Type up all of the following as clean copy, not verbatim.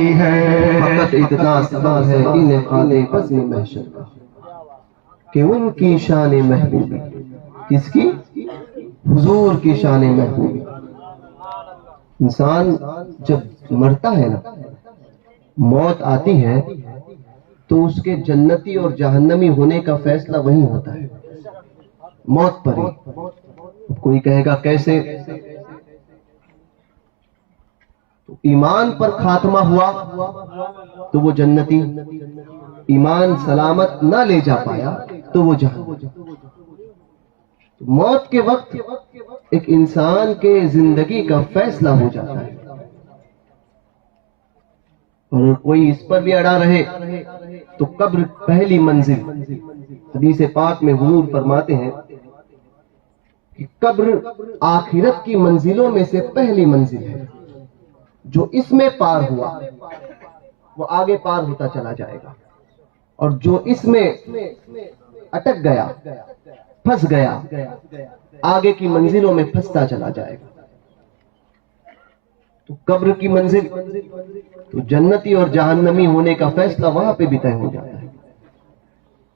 فقط اتنا سبب ہے انعقاد بزم محشر کا کہ ان کی شان محبوبی، کس کی؟ حضور کی شان محبوبی۔ انسان جب مرتا ہے نا، موت آتی ہے تو اس کے جنتی اور جہنمی ہونے کا فیصلہ وہیں ہوتا ہے، موت پر ہی۔ کوئی کہے گا کیسے؟ ایمان پر خاتمہ ہوا تو وہ جنتی، ایمان سلامت نہ لے جا پایا تو وہ جہنمی۔ موت کے وقت ایک انسان کے زندگی کا فیصلہ ہو جاتا ہے، اور کوئی اس پر بھی اڑا رہے تو قبر پہلی منزل۔ حدیث پاک میں حضور فرماتے ہیں کہ قبر آخرت کی منزلوں میں سے پہلی منزل ہے، جو اس میں پار ہوا وہ آگے پار ہوتا چلا جائے گا، اور جو اس میں اٹک گیا، پھنس گیا، آگے کی منزلوں میں پھنستا چلا جائے گا۔ تو قبر کی منزل تو جنتی اور جہنمی ہونے کا فیصلہ وہاں پہ بھی طے ہو جاتا ہے۔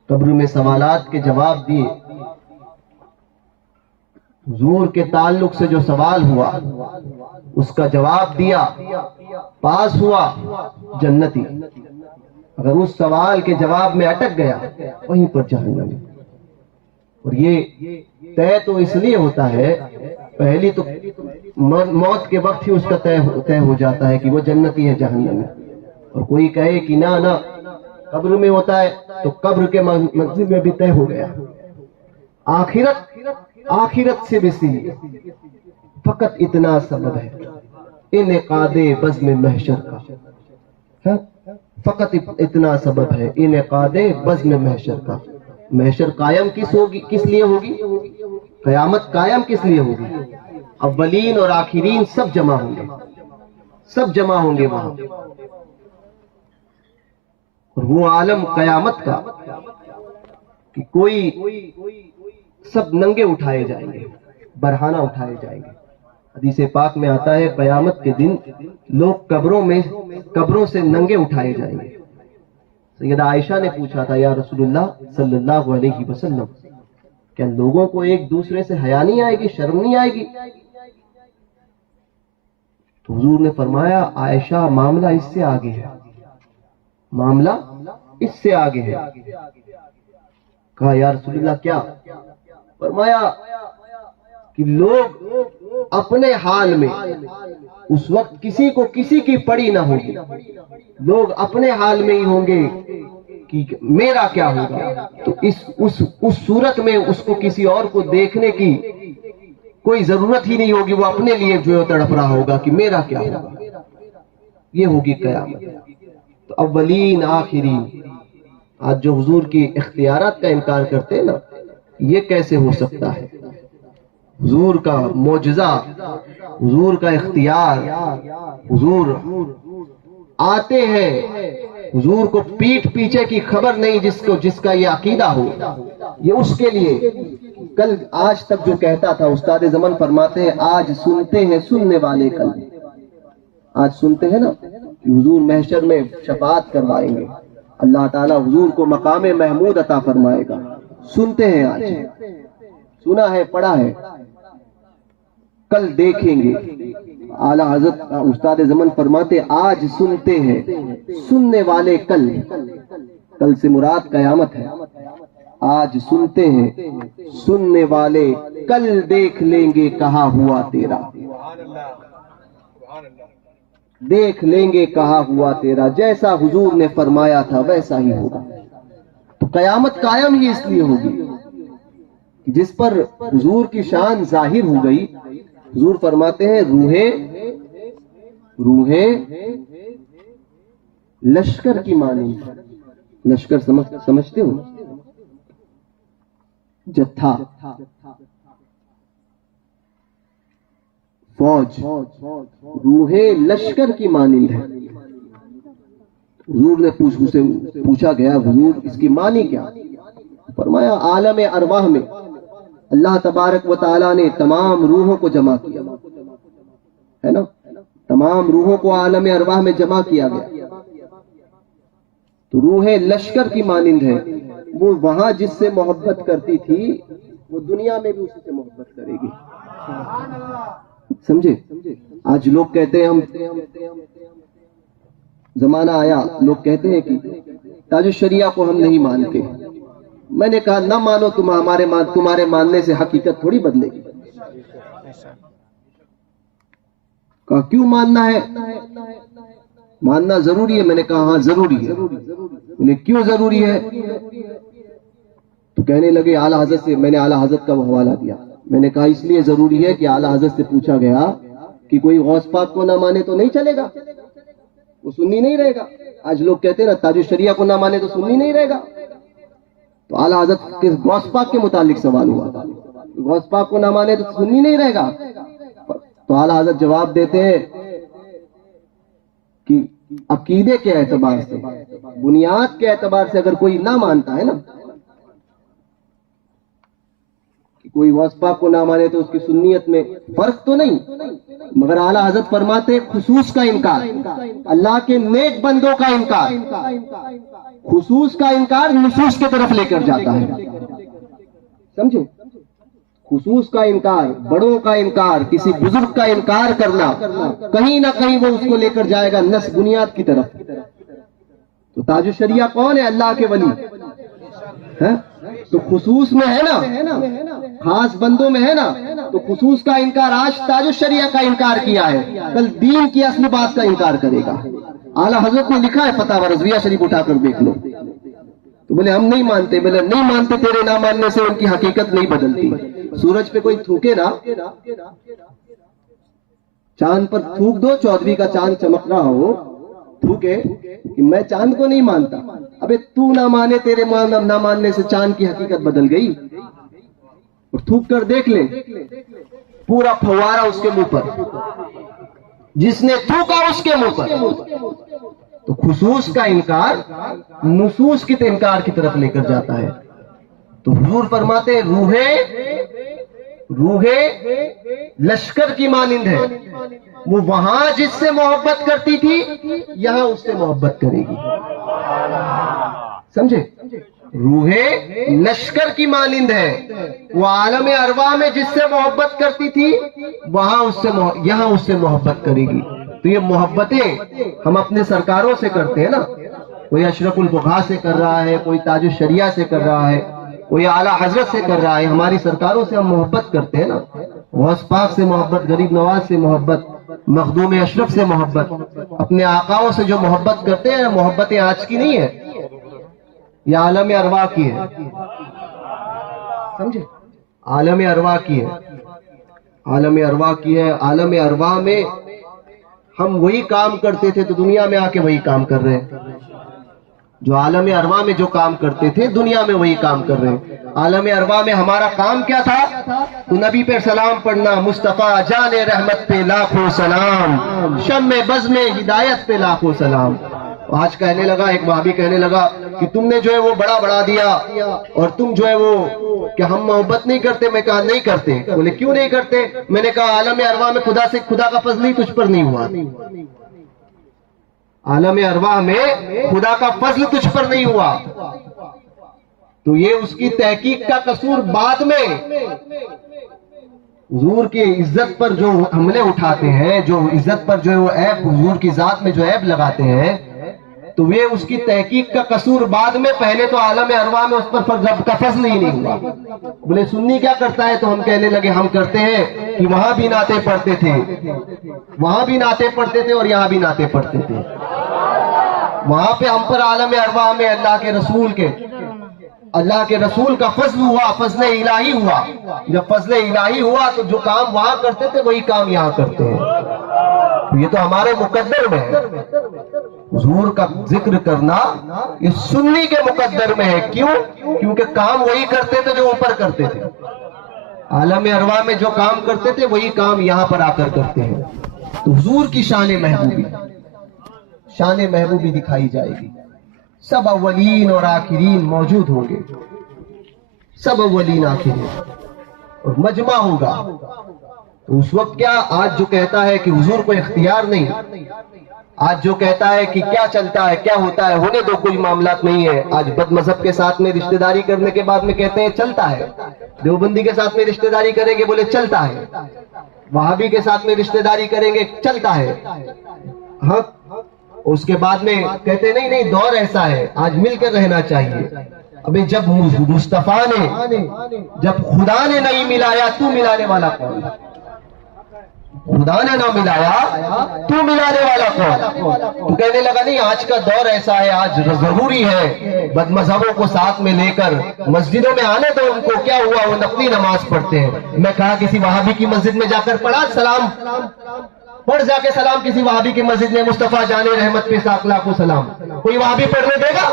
قبر میں سوالات کے جواب دیے، حضور کے تعلق سے جو سوال ہوا اس کا جواب دیا، پاس ہوا، جنتی۔ اگر اس سوال کے جواب میں اٹک گیا وہیں پر جہنمی۔ اور یہ طے تو اس لیے ہوتا ہے، پہلی تو موت کے وقت ہی اس کا طے ہو جاتا ہے کہ وہ جنتی ہے جہنمی۔ اور کوئی کہے کہ نہ قبر میں ہوتا ہے تو قبر کے منزل میں بھی طے ہو گیا۔ آخرت سے بھی سیدھی، فقط اتنا سبب ہے انعقاد بزم محشر کا، فقط اتنا سبب ہے انعقاد بزم محشر کا۔ محشر قائم کس لیے ہوگی؟ قیامت قائم کس لیے ہوگی؟ اولین اور آخرین سب جمع ہوں گے، سب جمع ہوں گے وہاں، اور وہ عالم قیامت کا کہ کوئی سب ننگے اٹھائے جائیں گے، برہنہ اٹھائے جائیں گے۔ حدیث پاک میں آتا ہے قیامت کے دن لوگ قبروں سے ننگے اٹھائے جائیں گے۔ سیدہ عائشہ نے پوچھا تھا، یا رسول اللہ صلی اللہ علیہ وسلم، کیا لوگوں کو ایک دوسرے سے حیا نہیں آئے گی، شرم نہیں آئے گی؟ تو حضور نے فرمایا، عائشہ معاملہ اس سے آگے ہے، معاملہ اس سے آگے ہے۔ کہا یا رسول اللہ کیا؟ فرمایا کہ لوگ اپنے حال میں، اس وقت کسی کو کسی کی پڑی نہ ہوگی، لوگ اپنے حال میں ہی ہوں گے کہ میرا کیا ہوگا۔ تو اس صورت میں اس کو کسی اور کو دیکھنے کی کوئی ضرورت ہی نہیں ہوگی، وہ اپنے لیے جو تڑپ رہا ہوگا کہ میرا کیا ہوگا۔ یہ ہوگی قیامت۔ تو اولین آخرین، آج جو حضور کی اختیارات کا انکار کرتے ہیں نا، یہ کیسے ہو سکتا ہے؟ حضور کا معجزہ، حضور کا اختیار، حضور آتے ہیں، حضور کو پیٹھ پیچھے کی خبر نہیں، جس کا یہ عقیدہ ہو، یہ اس کے لیے کل آج تک جو کہتا تھا، استاد زمن فرماتے ہیں آج سنتے ہیں سننے والے کل۔ آج سنتے ہیں نا کہ حضور محشر میں شفاعت کروائیں گے، اللہ تعالیٰ حضور کو مقام محمود عطا فرمائے گا، سنتے ہیں، آج سنا ہے، پڑھا ہے، کل دیکھیں گے۔ اعلیٰ حضرت استاد زمن فرماتے آج سنتے ہیں سننے والے کل، کل سے مراد قیامت ہے۔ آج سنتے ہیں سننے والے کل دیکھ لیں گے کہا ہوا تیرا، دیکھ لیں گے کہا ہوا تیرا، جیسا حضور نے فرمایا تھا ویسا ہی ہوگا۔ تو قیامت قائم ہی اس لیے ہوگی جس پر حضور کی شان ظاہر ہو گئی۔ حضور فرماتے ہیں روحیں لشکر کی مانی، لشکر سمجھتے ہو؟ جتھا، فوج، روحیں لشکر کی مانند ہے۔ حضور نے پوچھا گیا حضور اس کی معنی کیا؟ فرمایا عالم ارواح میں اللہ تبارک و تعالیٰ نے تمام روحوں کو جمع کیا ہے نا، تمام روحوں کو عالم ارواح میں جمع کیا گیا، تو روح لشکر کی مانند ہے، وہ وہاں جس سے محبت کرتی تھی وہ دنیا میں بھی اسی سے محبت کرے گی. سمجھے؟ آج لوگ کہتے ہیں، ہم زمانہ آیا لوگ کہتے ہیں کہ تاج الشریعہ کو ہم نہیں مانتے. میں نے کہا نہ مانو، تمہارے ماننے سے حقیقت تھوڑی بدلے گی. کہا کیوں ماننا ہے؟ ماننا ضروری ہے. میں نے کہا ہاں ضروری ہے. انہیں کیوں ضروری ہے؟ تو کہنے لگے اعلیٰ حضرت سے. میں نے اعلیٰ حضرت کا وہ حوالہ دیا. میں نے کہا اس لیے ضروری ہے کہ اعلیٰ حضرت سے پوچھا گیا کہ کوئی غوث پاک کو نہ مانے تو نہیں چلے گا، وہ سنی نہیں رہے گا. آج لوگ کہتے ہیں نا تاج الشریعہ کو نہ مانے تو سنی نہیں رہے گا. تو اعلیٰ حضرت کے غوث پاک کے متعلق سوال ہوا تھا، غوث پاک کو نہ مانے تو سنی نہیں رہے گا. تو اعلیٰ حضرت جواب دیتے ہیں کہ عقیدے کے اعتبار سے، بنیاد کے اعتبار سے اگر کوئی نہ مانتا ہے نا، کوئی غوث پاک کو نہ مانے تو اس کی سنیت میں فرق تو نہیں، مگر اعلیٰ حضرت فرماتے خصوص کا انکار، اللہ کے نیک بندوں کا انکار، خصوص کا انکار نصوص کی طرف لے کر جاتا ہے. سمجھے؟ خصوص کا انکار، بڑوں کا انکار، کسی بزرگ کا انکار کرنا، کہیں نہ کہیں وہ اس کو لے کر جائے گا نس بنیاد کی طرف. تو تاج الشریعہ کون ہے؟ اللہ کے ولی. تو خصوص میں ہے نا، خاص بندوں میں ہے نا. تو خصوص کا انکار، آج تاج الشریعہ کا انکار کیا ہے، کل دین کی اصلی بات کا انکار کرے گا. اعلیٰ حضرت نے لکھا ہے فتاوی رضویہ شریف اٹھا کر دیکھ لو. تو بولے ہم نہیں مانتے. بولے نہیں مانتے، تیرے نہ ماننے سے ان کی حقیقت نہیں بدلتی. سورج پہ کوئی تھوکے نا، چاند پر تھوک دو، چودھویں کا چاند چمک رہا ہو، تھوکے کہ میں چاند کو نہیں مانتا. ابے تو نہ مانے، تیرے نہ ماننے سے چاند کی حقیقت بدل گئی. اور تھوک کر دیکھ لے، پورا فوارہ اس کے منہ پر، جس نے تھوکا اس کے منہ پر. تو خصوص کا انکار نصوص کے انکار کی طرف لے کر جاتا ہے. تو حضور فرماتے روح لشکر کی مانند ہے، وہ وہاں جس سے محبت کرتی تھی یہاں اس سے محبت کرے گی. سمجھے؟ روح لشکر کی مانند ہے، وہ عالم ارواح میں جس سے محبت کرتی تھی یہاں اس سے محبت کرے گی. تو یہ محبتیں ہم اپنے سرکاروں سے کرتے ہیں نا. کوئی اشرف البغاء سے کر رہا ہے، کوئی تاج الشریعہ سے کر رہا ہے، کوئی اعلیٰ حضرت سے کر رہا ہے. ہماری سرکاروں سے ہم محبت کرتے ہیں نا. غوث پاک سے محبت، غریب نواز سے محبت، مخدوم اشرف سے محبت، اپنے آقاؤں سے جو محبت کرتے ہیں، محبتیں آج کی نہیں ہے، یہ عالم ارواح کی ہے. سمجھے؟ عالم ارواح کی ہے، عالم ارواح کی ہے. عالم ارواح میں ہم وہی کام کرتے تھے تو دنیا میں آ کے وہی کام کر رہے ہیں. جو عالم ارواح میں جو کام کرتے تھے دنیا میں وہی کام کر رہے ہیں. عالم ارواح میں ہمارا کام کیا تھا؟ تو نبی پہ سلام پڑھنا، مصطفیٰ جان رحمت پہ لاکھوں سلام، شم بز میں ہدایت پہ لاکھوں سلام. آج کہنے لگا، ایک وہابی کہنے لگا کہ تم نے جو ہے وہ بڑا دیا، اور تم جو ہے وہ کہ ہم محبت نہیں کرتے. میں کہا نہیں کرتے. بولے کیوں نہیں کرتے؟ میں نے کہا عالم ارواح میں خدا کا فضل ہی تجھ پر نہیں ہوا. عالم ارواح میں خدا کا فضل تجھ پر نہیں ہوا، تو یہ اس کی تحقیق کا قصور. بعد میں حضور کی عزت پر جو حملے اٹھاتے ہیں، جو عزت پر جو ہے وہ عیب، حضور کی ذات میں جو عیب لگاتے ہیں، تو یہ اس کی تحقیق کا قصور بعد میں. پہلے تو عالم ارواح میں اس پر رب کا فضل ہی نہیں ہوا. بولے سنی کیا کرتا ہے؟ تو ہم کہنے لگے ہم کرتے ہیں کہ وہاں بھی نعتیں پڑھتے تھے، وہاں بھی نعتیں پڑھتے تھے اور یہاں بھی نعتیں پڑھتے تھے. وہاں پہ ہم پر عالم ارواح میں اللہ کے رسول کا فضل ہوا، فضل الہی ہوا. جب فضل الہی ہوا تو جو کام وہاں کرتے تھے وہی کام یہاں کرتے ہیں. یہ تو ہمارے مقدر میں ہے. حضور کا ذکر کرنا یہ سنی کے مقدر میں ہے. کیوں؟ کیونکہ کام وہی کرتے تھے جو اوپر کرتے تھے. عالم ارواح میں جو کام کرتے تھے وہی کام یہاں پر آ کر کرتے ہیں. تو حضور کی شان محبوبی دکھائی جائے گی. سب اولین اور آخرین موجود ہوں گے، سب اولین آخرین، اور مجمع ہوگا. تو اس وقت کیا، آج جو کہتا ہے کہ حضور کو اختیار نہیں، آج جو کہتا ہے کہ کیا چلتا ہے کیا ہوتا ہے، ہونے دو، کوئی معاملات نہیں ہے. آج بد مذہب کے ساتھ میں رشتہ داری کرنے کے بعد میں کہتے ہیں چلتا ہے، دیوبندی کے ساتھ میں رشتہ داری کریں گے بولے چلتا ہے، وہابی کے ساتھ میں رشتہ داری کریں گے چلتا ہے. ہاں اس کے بعد میں کہتے نہیں نہیں دور ایسا ہے، آج مل کر رہنا چاہیے. ابھی جب مصطفیٰ نے، جب خدا نے نہیں ملایا تو ملانے والا کون؟ خدا نے نہ ملایا تو ملانے والا کون؟ تو کہنے لگا نہیں آج کا دور ایسا ہے، آج ضروری ہے بد مذہبوں کو ساتھ میں لے کر مسجدوں میں آنے دو ان کو. کیا ہوا؟ وہ نفلی نماز پڑھتے ہیں. میں کہا کسی وہابی کی مسجد میں جا کر پڑھا سلام، پڑھ جا کے سلام کسی وہابی کی مسجد میں، مصطفیٰ جان رحمت پہ ساکھ لاکھوں سلام. کوئی وہابی پڑھنے دے گا؟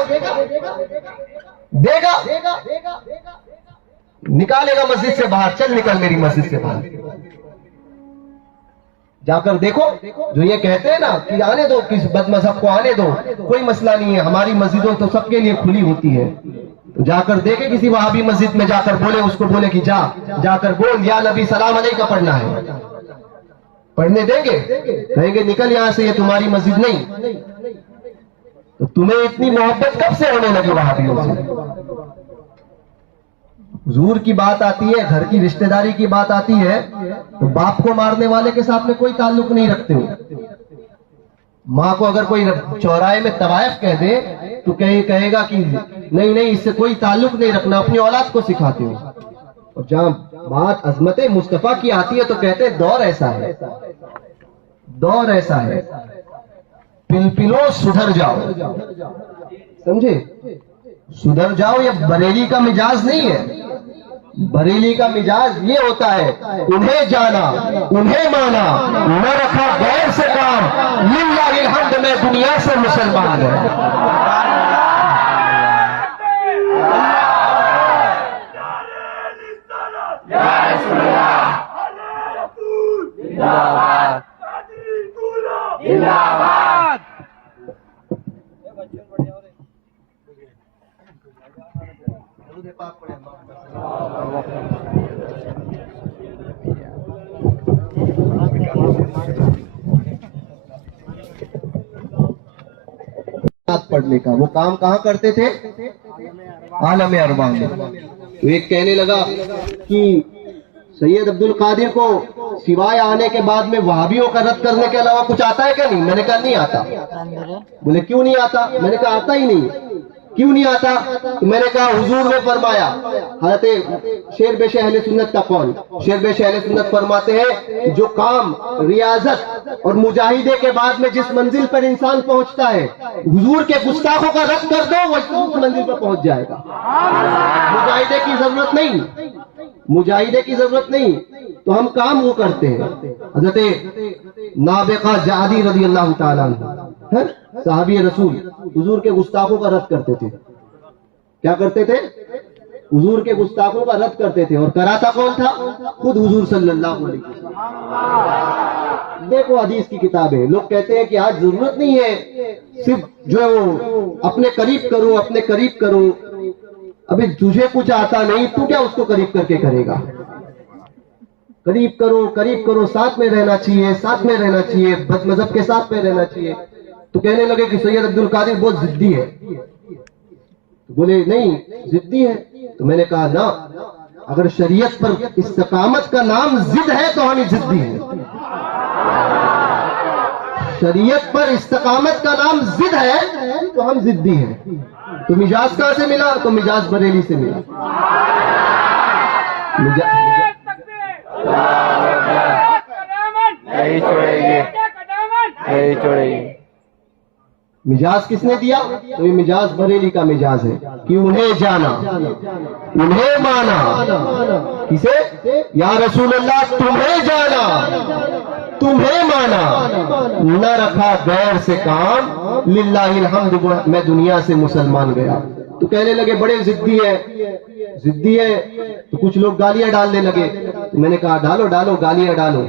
دے گا؟ نکالے گا مسجد سے باہر، چل نکل میری مسجد سے باہر. جا کر دیکھو جو یہ کہتے ہیں نا کہ آنے دو کس بد مذہب کو آنے دو، کوئی مسئلہ نہیں ہے، ہماری مسجدوں تو سب کے لیے کھلی ہوتی ہے. تو جا کر دیکھے کسی وہابی مسجد میں، جا کر بولے اس کو، بولے کہ جا کر بول یا نبی سلام علیہ کا پڑھنا ہے. پڑھنے دیں گے؟ کہیں گے نکل یہاں سے، یہ تمہاری مسجد نہیں. تو تمہیں اتنی محبت کب سے ہونے لگی وہابیوں سے؟ حضور کی بات آتی ہے، گھر کی رشتہ داری کی بات آتی ہے تو باپ کو مارنے والے کے ساتھ میں کوئی تعلق نہیں رکھتے ہو. ماں کو اگر کوئی چوراہے میں طوائف کہہ دے تو کہے گا کہ نہیں نہیں اس سے کوئی تعلق نہیں رکھنا، اپنی اولاد کو سکھاتے ہو. اور جہاں بات عظمت مصطفیٰ کی آتی ہے تو کہتے ہیں دور ایسا ہے، دور ایسا ہے، پلپلو سدھر جاؤ. سمجھے؟ سدھر جاؤ یہ بریلی کا مجاز نہیں ہے. بریلی کا مجاز یہ ہوتا ہے انہیں جانا انہیں مانا، نہ رکھا غیر سے کام، للہ الحمد میں دنیا سے مسلمان ہے. پڑھنے کا وہ کام کہاں کرتے تھے؟ عالم ارواح میں. تو ایک کہنے لگا کہ سید عبد القادر کو سوائے آنے کے بعد میں وہابیوں کا رد کرنے کے علاوہ کچھ آتا ہے کیا؟ نہیں. میں نے کہا نہیں آتا. بولے کیوں نہیں آتا؟ میں نے کہا آتا ہی نہیں. کیوں نہیں آتا؟ تو میں نے کہا حضور نے فرمایا، حضرت شیر بیش اہل سنت کا قول، شیر بیش اہل سنت فرماتے ہیں جو کام ریاضت اور مجاہدے کے بعد میں جس منزل پر انسان پہنچتا ہے، حضور کے گستاخوں کا رد کر دو وہ اس منزل پر پہنچ جائے گا. مجاہدے کی ضرورت نہیں، مجاہدے کی ضرورت نہیں. تو ہم کام وہ کرتے ہیں. حضرت نابغہ جعدی رضی اللہ تعالیٰ عنہ صحابی رسول حضور کے گستاخوں کا رد کرتے تھے. کیا کرتے تھے؟ حضور کے گستاخوں کا رد کرتے تھے. اور کراتا کون تھا؟ خود حضور صلی اللہ علیہ وسلم. دیکھو حدیث کی کتابیں، لوگ کہتے ہیں کہ آج ضرورت نہیں ہے صرف جو ہے وہ اپنے قریب کرو اپنے قریب کرو. ابھی تجھے کچھ آتا نہیں تو کیا اس کو قریب کر کے کرے گا؟ قریب کرو قریب کرو، ساتھ میں رہنا چاہیے ساتھ میں رہنا چاہیے، بد مذہب کے ساتھ میں رہنا چاہیے. تو کہنے لگے کہ سید عبد القادر بہت ضدی ہے. بولے نہیں ضدی ہے. تو میں نے کہا نا، اگر شریعت پر استقامت کا نام ضد ہے تو ہم ضدی ہیں. شریعت پر استقامت کا نام ضد ہے تو ہم ضدی ہیں. تو مجاز کہاں سے ملا؟ تو مجاز بریلی سے ملا. نہیں چھوڑے گی، نہیں چھوڑے گی. مجاز کس نے دیا؟ تو یہ مجاز بریلی کا مجاز ہے کہ انہیں جانا انہیں مانا. کسے؟ یا رسول اللہ تمہیں جانا تمہیں مانا، نہ رکھا غیر سے کام، للہ الحمد میں دنیا سے مسلمان گیا. تو کہنے لگے بڑے ضدی ہے ضدی ہے. تو کچھ لوگ گالیاں ڈالنے لگے. میں نے کہا ڈالو ڈالو گالیاں ڈالو،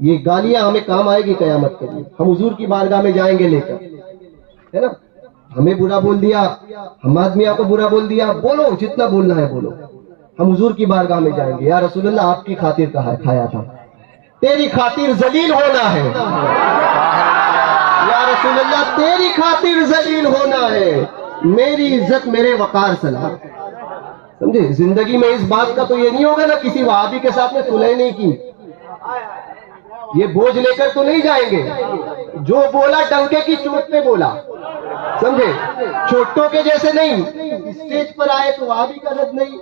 یہ گالیاں ہمیں کام آئے گی قیامت کے دن. ہم حضور کی بارگاہ میں جائیں گے لے کر، ہے نا. ہمیں برا بول دیا، ہم آدمیوں کو برا بول دیا، بولو جتنا بولنا ہے بولو. ہم حضور کی بارگاہ میں جائیں گے، یا رسول اللہ آپ کی خاطر کھایا تھا، تیری خاطر ذلیل ہونا ہے. یا رسول اللہ تیری خاطر ذلیل ہونا ہے، میری عزت میرے وقار سلام. سمجھے؟ زندگی میں اس بات کا تو یہ نہیں ہوگا نا کسی وہابی کے ساتھ میں صلح نہیں کی. یہ بوجھ لے کر تو نہیں جائیں گے. جو بولا ڈنکے کی چوٹ پہ بولا، سمجھے؟ چھوٹوں کے جیسے نہیں. اسٹیج پر آئے تو وہابی کا رد نہیں،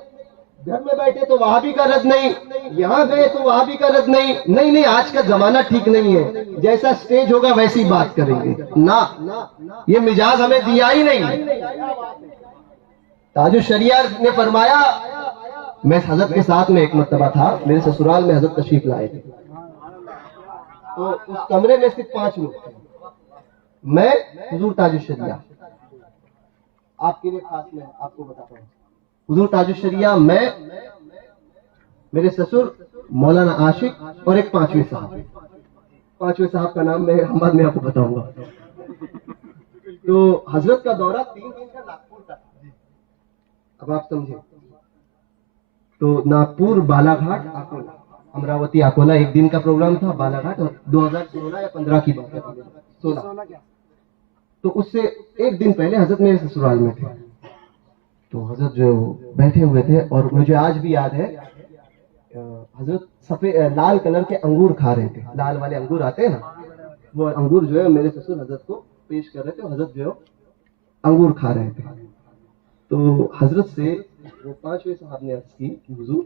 گھر میں بیٹھے تو وہابی کا رد نہیں، یہاں گئے تو وہابی کا رد نہیں. نہیں، آج کا زمانہ ٹھیک نہیں ہے. جیسا اسٹیج ہوگا ویسی بات کریں گے. نہ، یہ مزاج ہمیں دیا ہی نہیں. تاج الشریعہ نے فرمایا، میں حضرت کے ساتھ میں ایک مرتبہ تھا، میرے سسرال میں حضرت تشریف لائے تھے، تو اس کمرے میں صرف 5 لوگ تھے. میں، حضور تاج الشریعہ، آپ کے لیے خاص میں آپ کو بتاتا ہوں. حضور تاج الشریعہ، میں، میرے سسر مولانا عاشق اور ایک 5ویں صاحب. 5ویں صاحب کا نام میں بعد میں آپ کو بتاؤں گا. تو حضرت کا دورہ 3 دن کا ناگپور تھا. اب آپ سمجھیں تو ناگپور، بالا گھاٹ، اکولا، امراوتی اکولا 1 دن کا پروگرام تھا. بالا گھاٹ 2016 یا 15 کی بات ہے، 16. تو اس سے 1 دن پہلے حضرت میرے سسرال میں تھے. تو حضرت جو بیٹھے ہوئے تھے، اور مجھے آج بھی یاد ہے، حضرت سفید لال کلر کے انگور کھا رہے تھے. لال والے انگور آتے ہیں نا، وہ انگور جو ہے میرے سسر حضرت کو پیش کر رہے تھے. حضرت جو انگور کھا رہے تھے. تو حضرت سے وہ 5ویں صاحب نے عرض کی کہ حضور،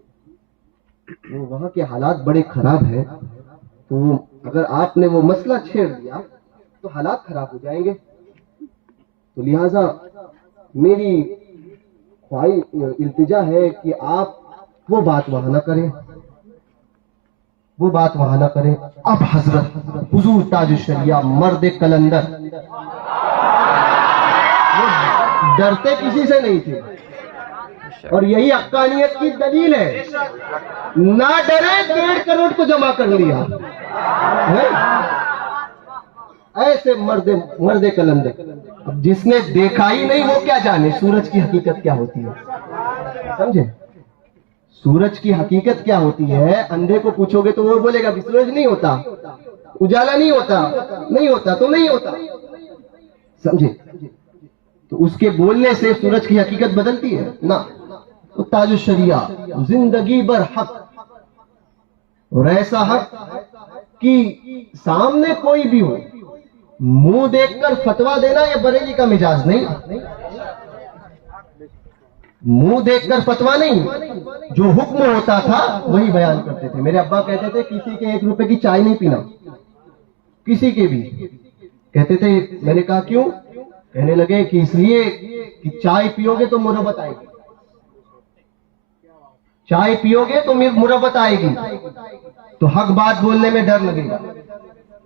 وہ وہاں کے حالات بڑے خراب ہیں، تو اگر آپ نے وہ مسئلہ چھیڑ دیا تو حالات خراب ہو جائیں گے. تو لہذا میری التجا ہے کہ آپ وہ بات وہاں نہ کریں، وہ بات وہاں نہ کریں. اب حضرت حضور تاج الشریعہ مرد کلندر، وہ ڈرتے کسی سے نہیں تھے، اور یہی حقانیت کی دلیل ہے. نہ ڈرے 1.5 کروڑ کو جمع کر لیا. ایسے مرد کلندر. اب جس نے دیکھا ہی نہیں وہ کیا جانے سورج کی حقیقت کیا ہوتی ہے. سمجھے؟ سورج کی حقیقت کیا ہوتی ہے. اندھے کو پوچھو گے تو وہ بولے گا کہ سورج نہیں ہوتا، اجالا نہیں ہوتا، نہیں ہوتا تو نہیں ہوتا. سمجھے؟ تو اس کے بولنے سے سورج کی حقیقت بدلتی ہے نہ. تو تاج الشریعہ زندگی بھر حق، اور ایسا حق کہ سامنے کوئی بھی ہو، منہ دیکھ کر فتوا دینا یہ بریلی کا مزاج نہیں. منہ دیکھ کر فتوا نہیں، جو حکم ہوتا تھا وہی بیان کرتے تھے. میرے ابا کہتے تھے کسی کے 1 روپے کی چائے نہیں پینا، کسی کے بھی. کہتے تھے. میں نے کہا کیوں؟ کہنے لگے کہ اس لیے کہ چائے پیو گے تو مربت آئے گی، چائے پیو گے تو مربت آئے گی، تو حق بات بولنے میں ڈر لگے گا.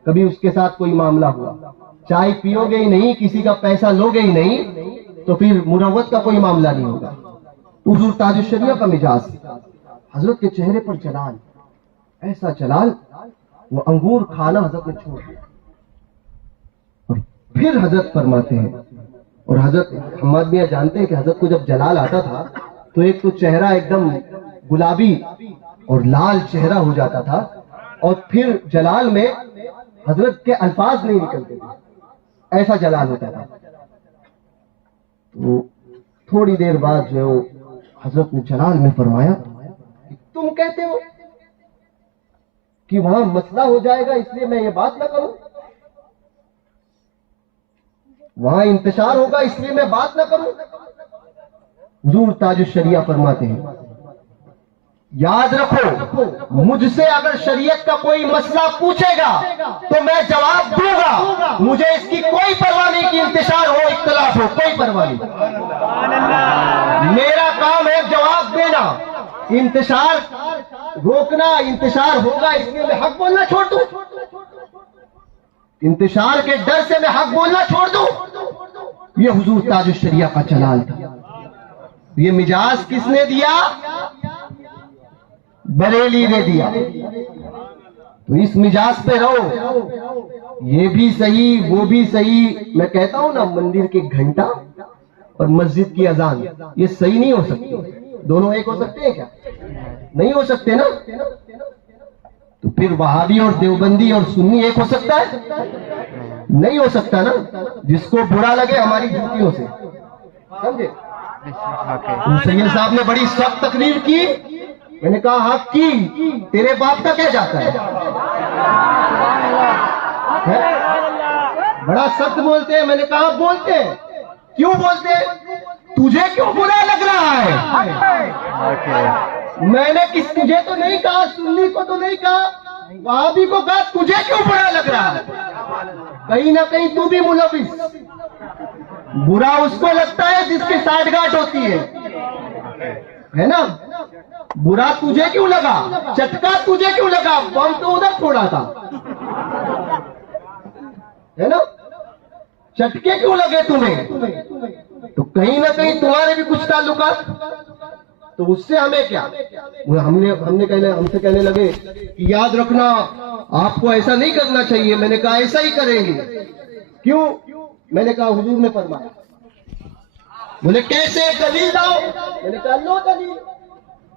کبھی اس کے ساتھ کوئی معاملہ ہوا، چائے پیو گے ہی نہیں، کسی کا پیسہ لو گے ہی نہیں، تو پھر مروت کا کوئی معاملہ نہیں ہوگا. حضور تاج الشریعہ کا مزاج. حضرت کے چہرے پر جلال، ایسا جلال، وہ انگور کھانا حضرت نے چھوڑ دیا. اور پھر حضرت فرماتے ہیں، اور حضرت حماد میاں جانتے ہیں کہ حضرت کو جب جلال آتا تھا تو ایک تو چہرہ ایک دم گلابی اور لال چہرہ ہو جاتا تھا، اور پھر جلال میں حضرت کے الفاظ نہیں نکلتے تھے، ایسا جلال ہوتا تھا. تو تھوڑی دیر بعد جو حضرت نے جلال میں فرمایا کہ تم کہتے ہو کہ وہاں مسئلہ ہو جائے گا اس لیے میں یہ بات نہ کروں، وہاں انتشار ہوگا اس لیے میں بات نہ کروں. حضور تاج الشریعہ فرماتے ہیں یاد رکھو مجھ سے اگر شریعت کا کوئی مسئلہ پوچھے گا تو میں جواب دوں گا، مجھے اس کی کوئی پرواہ نہیں کہ انتشار ہو، اختلاف ہو، کوئی پرواہ نہیں. میرا کام ہے جواب دینا. انتشار روکنا، انتشار ہوگا اس لیے میں حق بولنا چھوڑ دوں؟ انتشار کے ڈر سے میں حق بولنا چھوڑ دوں؟ یہ حضور تاج الشریعہ کا جلال تھا. یہ مزاج کس نے دیا؟ بریلی نے دیا. تو اس مزاج پہ رہو. یہ بھی صحیح وہ بھی صحیح. میں کہتا ہوں نا، مندر کے گھنٹا اور مسجد کی اذان یہ صحیح نہیں ہو سکتی. دونوں ایک ہو سکتے ہیں کیا؟ نہیں ہو سکتے نا. تو پھر وہابی اور دیوبندی اور سنی ایک ہو سکتا ہے؟ نہیں ہو سکتا نا، جس کو برا لگے ہماری جوتیوں سے، سمجھے؟ سید صاحب نے بڑی سخت تقریر کی، میں نے کہا حق کی، تیرے باپ کا کیا جاتا ہے؟ بڑا سخت بولتے ہیں، میں نے کہا بولتے ہیں، کیوں بولتے ہیں؟ تجھے کیوں برا لگ رہا ہے؟ میں نے تجھے تو نہیں کہا، سنی کو تو نہیں کہا، وہابی کو کہا تجھے کیوں برا لگ رہا ہے؟ کہیں نہ کہیں تو بھی ملوث۔ برا اس کو لگتا ہے جس کی ساٹھ گاٹھ ہوتی ہے نا؟ برا تجھے کیوں لگا؟ چٹکا تجھے کیوں لگا؟ بم تو ادھر پھوڑا تھا، ہے نا؟ چٹکے کیوں لگے تمہیں؟ تو کہیں نہ کہیں تمہارے بھی کچھ تعلقات، تو اس سے ہمیں کیا؟ ہم سے کہنے لگے کہ یاد رکھنا آپ کو ایسا نہیں کرنا چاہیے۔ میں نے کہا ایسا ہی کریں گے۔ کیوں؟ میں نے کہا حضور نے فرمایا۔ بولے کیسے؟ دلیل لاؤ۔ میں نے کہا لو دلیل۔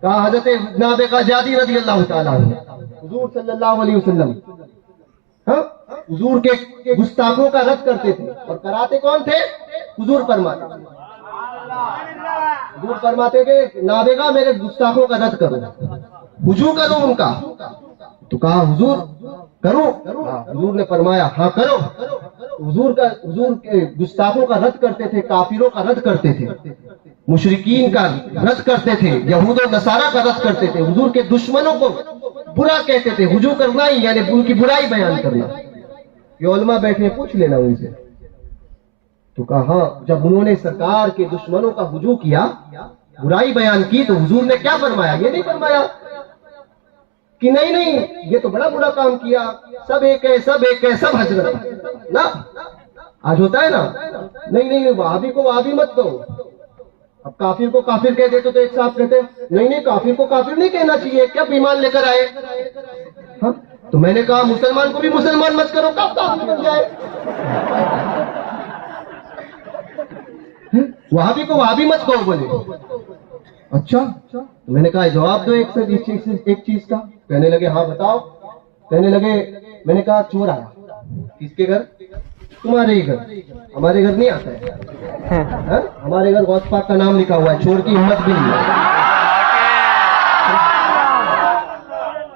کہا حضرت نابغہ جادی رضی اللہ تعالیٰ عنہ، حضور صلی اللہ علیہ وسلم حضور کے گستاخوں کا رد کرتے تھے، اور کراتے کون تھے؟ حضور فرماتے تھے۔ حضور فرماتے کہ نابغہ میرے گستاخوں کا رد کرو، رجوع کرو ان کا۔ تو کہا حضور کرو؟ حضور نے فرمایا ہاں کرو۔ حضور کے گستاخوں کا رد کرتے تھے، کافروں کا رد کرتے تھے، مشرکین کا رد کرتے تھے، یہود و نصارہ کا رد کرتے تھے، حضور کے دشمنوں کو برا کہتے تھے۔ رجوع کرنا ہی یعنی ان کی برائی بیان کرنا۔ یہ علماء بیٹھے پوچھ لینا ان سے۔ تو کہا ہاں، جب انہوں نے سرکار کے دشمنوں کا ہجوم کیا، برائی بیان کی، تو حضور نے کیا فرمایا؟ یہ نہیں فرمایا کہ نہیں یہ تو بڑا برا کام کیا، سب ایک ہے، سب ایک ہے، سب حضرت نا۔ آج ہوتا ہے نا، نہیں وہابی کو وہابی مت کہو۔ اب کافر کو کافر کہہ دیتے تو ایک صاحب کہتے نہیں کافر کو کافر نہیں کہنا چاہیے، کیا ایمان لے کر آئے؟ ہاں، تو میں نے کہا مسلمان کو بھی مسلمان مت کرو، کب کافر بن جائے؟ وہابی کو وہابی مت کہو۔ بولے اچھا، میں نے کہا جواب دو ایک چیز کا۔ کہنے لگے ہاں بتاؤ۔ کہنے لگے، میں نے کہا چور آیا۔ کس کے گھر؟ تمہارے ہی گھر۔ ہمارے گھر نہیں آتا ہے، ہمارے گھر غوث پاک کا نام لکھا ہوا ہے، چور کی ہمت بھی نہیں ہے۔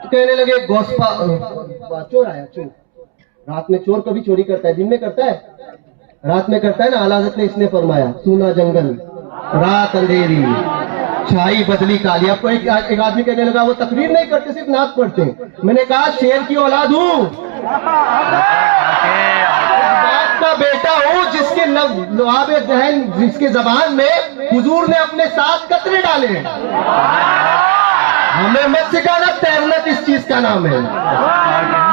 تو کہنے لگے غوث پاک چور آیا، چور۔ رات میں چور کبھی چوری کرتا ہے؟ دن میں کرتا ہے؟ رات میں کرتا ہے نا۔ اعلیٰ حضرت نے اس نے فرمایا سونا جنگل، رات اندھیری، چھائی بدلی کالی۔ اب کوئی ایک آدمی کہنے لگا وہ تقریر نہیں کرتے، صرف نعت پڑھتے ہیں۔ میں نے کہا شیر کی اولاد ہوں، باپ کا بیٹا ہوں، جس کے لعاب ذہن، جس کے زبان میں حضور نے اپنے 7 قطرے ڈالے ہیں۔ ہمیں مت سکھانا تیرنا کس چیز کا نام ہے۔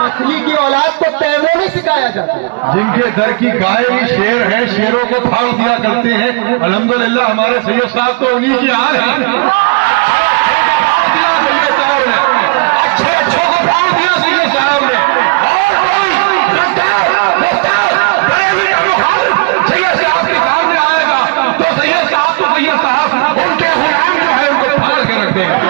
مچھلی کی اولاد کو تیرنا نہیں سکھایا جاتا۔ جن کے در کی گائے بھی شیر ہے، شیروں کو پھاڑ دیا کرتے ہیں۔ الحمدللہ ہمارے سید صاحب تو انہی کی حال ہے، اچھے اچھوں کو پھاڑ دیا سید صاحب نے۔ اور کوئی سید صاحب کے سامنے آئے گا تو سید صاحب ان کے غلام جو ہے ان کو پھاڑ کے رکھ دیں گے۔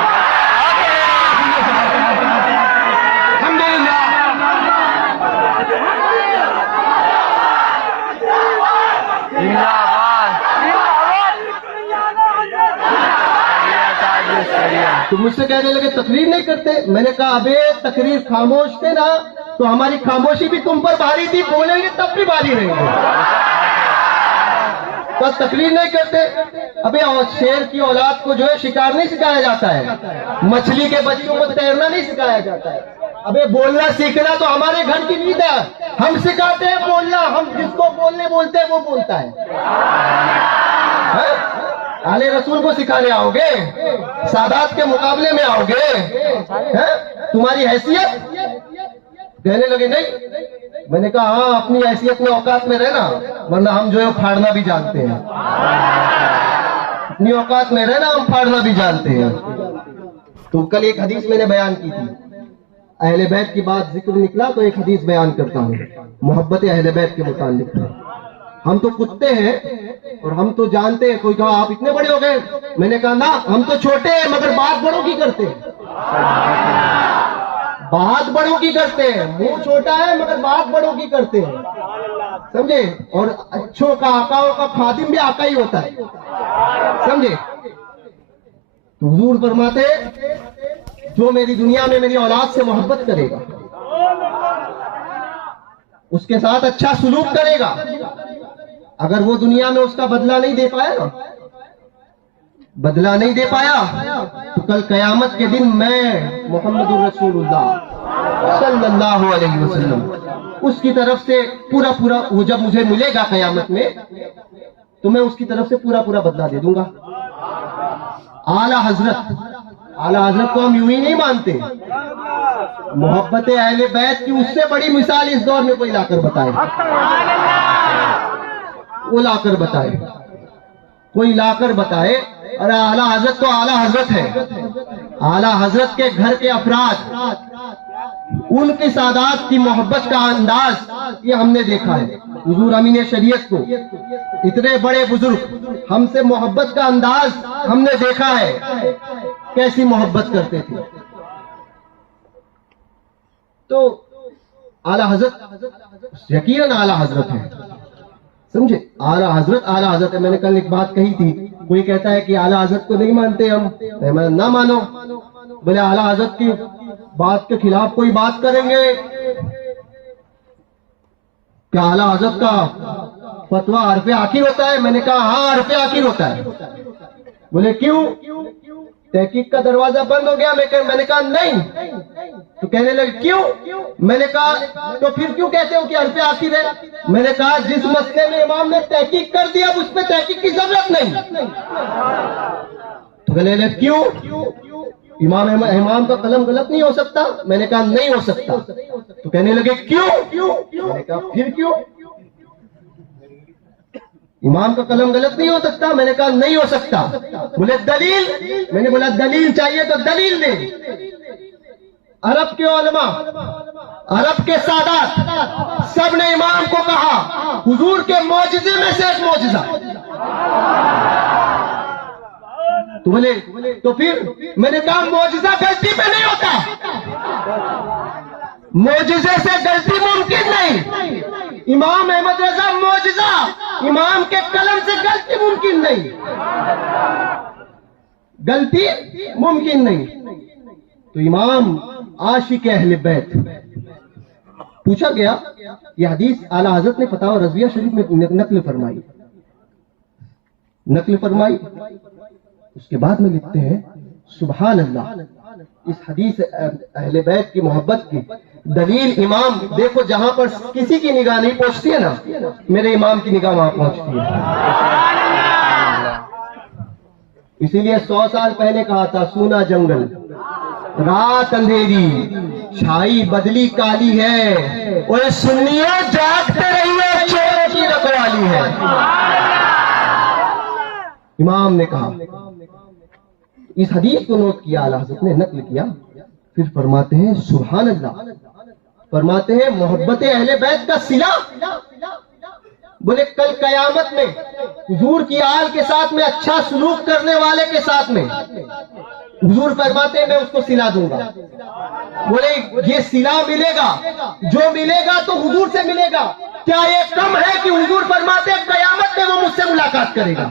تو مجھ سے کہنے لگے تقریر نہیں کرتے۔ میں نے کہا ابے تقریر خاموش تھے نا، تو ہماری خاموشی بھی تم پر بھاری تھی، بولیں گے تب بھی بھاری رہیں گے۔ بس تقریر نہیں کرتے۔ ابے شیر کی اولاد کو جو ہے شکار نہیں سکھایا جاتا ہے، مچھلی کے بچوں کو تیرنا نہیں سکھایا جاتا ہے۔ ابے بولنا سیکھنا تو ہمارے گھر کی نیند ہے، ہم سکھاتے ہیں بولنا، ہم جس کو بولنے بولتے ہیں وہ بولتا ہے۔ آل رسول کو سکھانے آؤ گے، سادات کے مقابلے میں آؤ گے، تمہاری حیثیت؟ کہنے لگے نہیں۔ میں نے کہا ہاں اپنی حیثیت میں اوقات میں رہنا، ورنہ ہم جو ہے پھاڑنا بھی جانتے ہیں۔ اپنی اوقات میں رہنا، ہم پھاڑنا بھی جانتے ہیں۔ تو کل ایک حدیث میں نے بیان کی تھی، اہل بیت کی بات ذکر نکلا تو ایک حدیث بیان کرتا ہوں محبت اہل بیت کے متعلق۔ ہم تو کتے ہیں اور ہم تو جانتے ہیں۔ کوئی کہا آپ اتنے بڑے ہو گئے، میں نے کہا نا ہم تو چھوٹے ہیں مگر بات بڑوں کی کرتے ہیں، بات بڑوں کی کرتے ہیں۔ منہ چھوٹا ہے مگر بات بڑوں کی کرتے ہیں۔ سمجھے؟ اور اچھوں کا آقاؤں کا خادم بھی آقا ہی ہوتا ہے، سمجھے؟ تو حضور فرماتے جو میری دنیا میں میری اولاد سے محبت کرے گا، اس کے ساتھ اچھا سلوک کرے گا، اگر وہ دنیا میں اس کا بدلہ نہیں دے پایا نا، بدلہ نہیں دے پایا، تو کل قیامت کے دن میں محمد الرسول اللہ صلی اللہ علیہ وسلم اس کی طرف سے پورا وہ جب مجھے ملے گا قیامت میں، تو میں اس کی طرف سے پورا بدلہ دے دوں گا۔ اعلیٰ حضرت کو ہم یوں ہی نہیں مانتے، محبت اہل بیت کی اس سے بڑی مثال اس دور میں کوئی لا کر بتائے، وہ لا کر بتائے، کوئی لا کر بتائے۔ اور اعلیٰ حضرت تو اعلیٰ حضرت ہے، اعلیٰ حضرت کے گھر کے افراد، ان کی سادات کی محبت کا انداز یہ ہم نے دیکھا ہے۔ حضور امین شریعت کو اتنے بڑے بزرگ ہم سے محبت کا انداز ہم نے دیکھا ہے، کیسی محبت کرتے تھے۔ تو اعلیٰ حضرت یقیناً اعلیٰ حضرت ہے، سمجھے؟ اعلیٰ حضرت ہے۔ میں نے کل ایک بات کہی تھی، کوئی کہتا ہے کہ اعلیٰ حضرت کو نہیں مانتے ہم، نہ مانو، بولے اعلیٰ حضرت کی بات کے خلاف کوئی بات کریں گے کیا اعلیٰ حضرت کا فتویٰ حرف آخر ہوتا ہے؟ میں نے کہا ہاں حرف آخر ہوتا ہے۔ بولے کیوں؟ تحقیق کا دروازہ بند ہو گیا؟ میں نے کہا نہیں۔ تو کہنے لگے کیوں؟ میں نے کہا تو پھر کیوں کہتے ہو کہ حرف آخر ہے؟ میں نے کہا جس مسئلے میں امام نے تحقیق کر دیا اب اس پہ تحقیق کی ضرورت نہیں۔ تو کہنے لگے کیوں؟ امام کا قلم غلط نہیں ہو سکتا؟ میں نے کہا نہیں ہو سکتا۔ تو کہنے لگے کیوں؟ میں نے کہا پھر کیوں؟ امام کا قلم غلط نہیں ہو سکتا؟ میں نے کہا نہیں ہو سکتا۔ بولے دلیل؟ میں نے بولا دلیل چاہیے تو دلیل دے۔ عرب کے علماء، عرب کے سادات سب نے امام کو کہا حضور کے معجزے میں سے ایک معجزہ۔ تو بولے تو پھر میں نے کہا معجزہ غلطی پہ نہیں ہوتا، معجزے سے غلطی ممکن نہیں۔ امام احمد رضا معجزہ، امام کے قلم سے غلطی ممکن نہیں، غلطی ممکن نہیں۔ تو امام عاشق اہل بیت، پوچھا گیا یہ حدیث اعلیٰ حضرت نے فتاوی رضویہ شریف میں نقل فرمائی۔ اس کے بعد میں لکھتے ہیں سبحان اللہ، اس حدیث اہل بیت کی محبت کی دلیل امام دیکھو، جہاں پر کسی کی نگاہ نہیں پہنچتی ہے نا، میرے امام کی نگاہ وہاں پہنچتی ہے۔ اسی لیے 100 سال پہلے کہا تھا سونا جنگل، رات اندھیری، چھائی بدلی کالی ہے، اور سنیوں جاگتے رہیے چوروں کی رکھوالی ہے۔ امام نے کہا، اس حدیث کو نوٹ کیا، اعلیٰ حضرت نے نقل کیا، پھر فرماتے ہیں سبحان اللہ، فرماتے ہیں محبت اہل بیت کا صلہ، بولے کل قیامت میں حضور کی آل کے ساتھ میں اچھا سلوک کرنے والے کے ساتھ میں حضور فرماتے ہیں میں اس کو صلہ دوں گا۔ بولے یہ صلہ ملے گا، جو ملے گا تو حضور سے ملے گا، کیا یہ کم ہے کہ حضور فرماتے ہیں قیامت میں وہ مجھ سے ملاقات کرے گا؟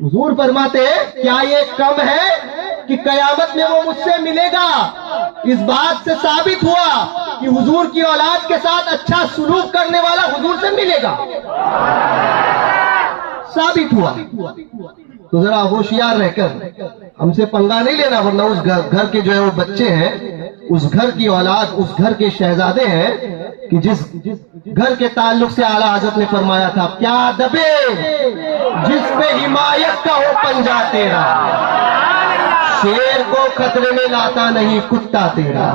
حضور فرماتے ہیں کیا یہ کم ہے کہ قیامت میں وہ مجھ سے ملے گا؟ اس بات سے ثابت ہوا کہ حضور کی اولاد کے ساتھ اچھا سلوک کرنے والا حضور سے ملے گا، ثابت ہوا۔ تو ذرا ہوشیار رہ کر ہم سے پنگا نہیں لینا، ورنہ اس گھر کے جو ہے وہ بچے ہیں، اس گھر کی اولاد، اس گھر کے شہزادے ہیں کہ جس گھر کے تعلق سے اعلیٰ حضرت نے فرمایا تھا کیا دبے جس پہ حمایت کا ہو پنجا تیرا، شیر کو خطرے میں لاتا نہیں کتا تیرا۔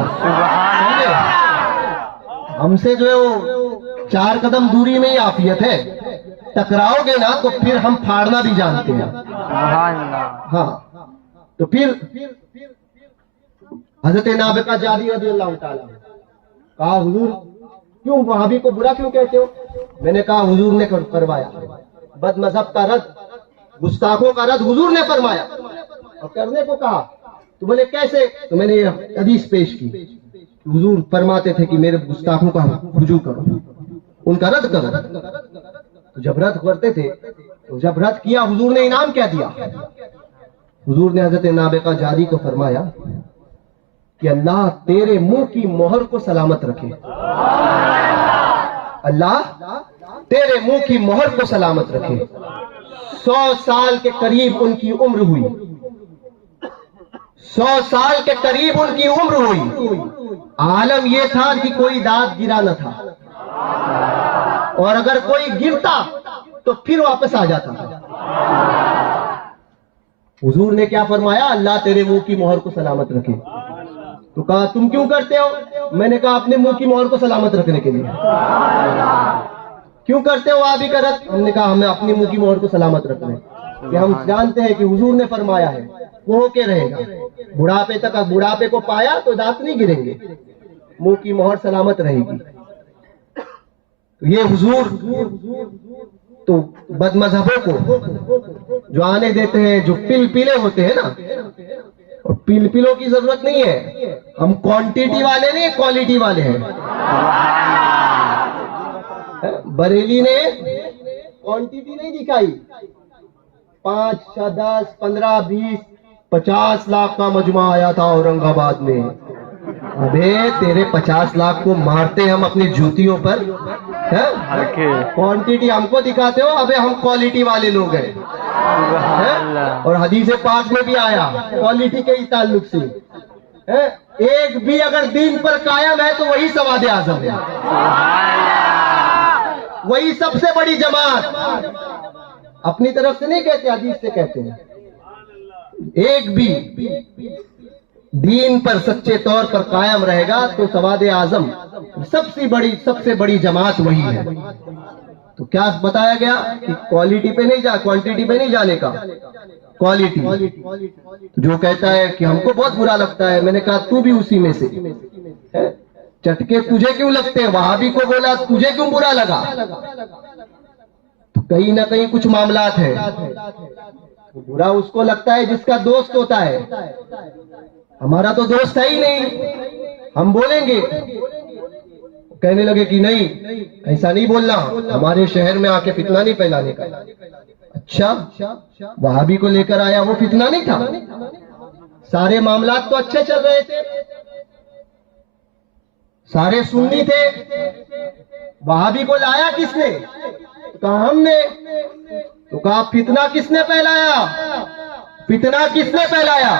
ہم سے جو ہے وہ 4 قدم دوری میں ہی عافیت ہے، ٹکراؤ گے نا تو پھر ہم پھاڑنا بھی جانتے ہیں۔ ہاں تو پھر حضرت نابغہ جادی رضی اللہ تعالیٰ کہا حضور کیوں وہابی کو برا کیوں کہتے ہو؟ میں نے کہا حضور نے کروایا، بد مذہب کا رد، گستاخوں کا رد حضور نے فرمایا اور کرنے کو کہا۔ تو بولے کیسے؟ تو میں نے یہ حدیث پیش کی، حضور فرماتے تھے کہ میرے گستاخوں کا رجوع کرو، ان کا رد کرو. تو جب رد کرتے تھے تو جب رد کیا حضور نے انعام کیا دیا؟ حضور نے حضرت نابغہ جاری کو فرمایا کہ اللہ تیرے منہ کی مہر کو سلامت رکھے، اللہ تیرے منہ کی مہر کو سلامت رکھے. 100 سال کے قریب ان کی عمر ہوئی، 100 سال کے قریب ان کی عمر ہوئی. عالم یہ تھا کہ کوئی دانت گرا نہ تھا، اور اگر کوئی گرتا تو پھر واپس آ جاتا. حضور نے کیا فرمایا؟ اللہ تیرے منہ کی مہر کو سلامت رکھے. تو کہا تم کیوں کرتے ہو؟ میں نے کہا اپنے منہ کی مہر کو سلامت رکھنے کے لیے. کیوں کرتے ہو آپ ہی کا رد؟ ہم نے کہا ہمیں اپنی منہ کی مہر کو سلامت رکھنا ہے، کہ ہم جانتے ہیں کہ حضور نے فرمایا ہے وہ ہو کے رہے گا، بڑھاپے تک. بڑھاپے کو پایا تو دانت نہیں گریں گے، منہ کی مہر سلامت رہے گی. یہ حضور تو بد مذہبوں کو جو آنے دیتے ہیں، جو پل پیلے ہوتے ہیں نا، اور پل پلوں کی ضرورت نہیں ہے. ہم کوانٹیٹی والے نہیں، کوالٹی والے ہیں. بریلی نے کوانٹیٹی نہیں دکھائی. 5 10 15 20 50 لاکھ کا مجمع آیا تھا اورنگ آباد میں. ابے تیرے 50 لاکھ کو مارتے ہم اپنی جوتیوں پر. کوانٹیٹی ہم کو دکھاتے ہو، ابے ہم کوالٹی والے لوگ ہیں. اور حدیث پاک میں بھی آیا کوالٹی کے ہی تعلق سے. ایک بھی اگر دین پر قائم ہے تو وہی سواد اعظم ہے، وہی سب سے بڑی جماعت. اپنی طرف سے نہیں کہتے، حدیث سے کہتے ہیں. ایک بھی دین پر سچے طور پر قائم رہے گا تو سواد اعظم سب سے بڑی جماعت وہی ہے. تو کیا بتایا گیا کہ کوالٹی پہ نہیں کوانٹیٹی پہ نہیں جانے کا، کوالٹی. جو کہتا ہے کہ ہم کو بہت برا لگتا ہے، میں نے کہا تو بھی اسی میں سے. چٹکے تجھے کیوں لگتے ہیں؟ وہابی کو بولا تجھے کیوں برا لگا؟ تو کہیں نہ کہیں کچھ معاملات ہیں. برا اس کو لگتا ہے جس کا دوست ہوتا ہے. ہمارا تو دوست ہے ہی نہیں. ہم بولیں گے، کہنے لگے کہ نہیں ایسا نہیں بولنا، ہمارے شہر میں آ کے فتنہ نہیں پھیلانے کا. اچھا وہابی کو لے کر آیا، وہ فتنہ نہیں تھا؟ سارے معاملات تو اچھے چل رہے تھے، سارے سنی تھے. وہابی کو لایا کس نے؟ کہا ہم نے. تو کہا فتنہ کس نے پھیلایا؟ فتنہ کس نے پھیلایا؟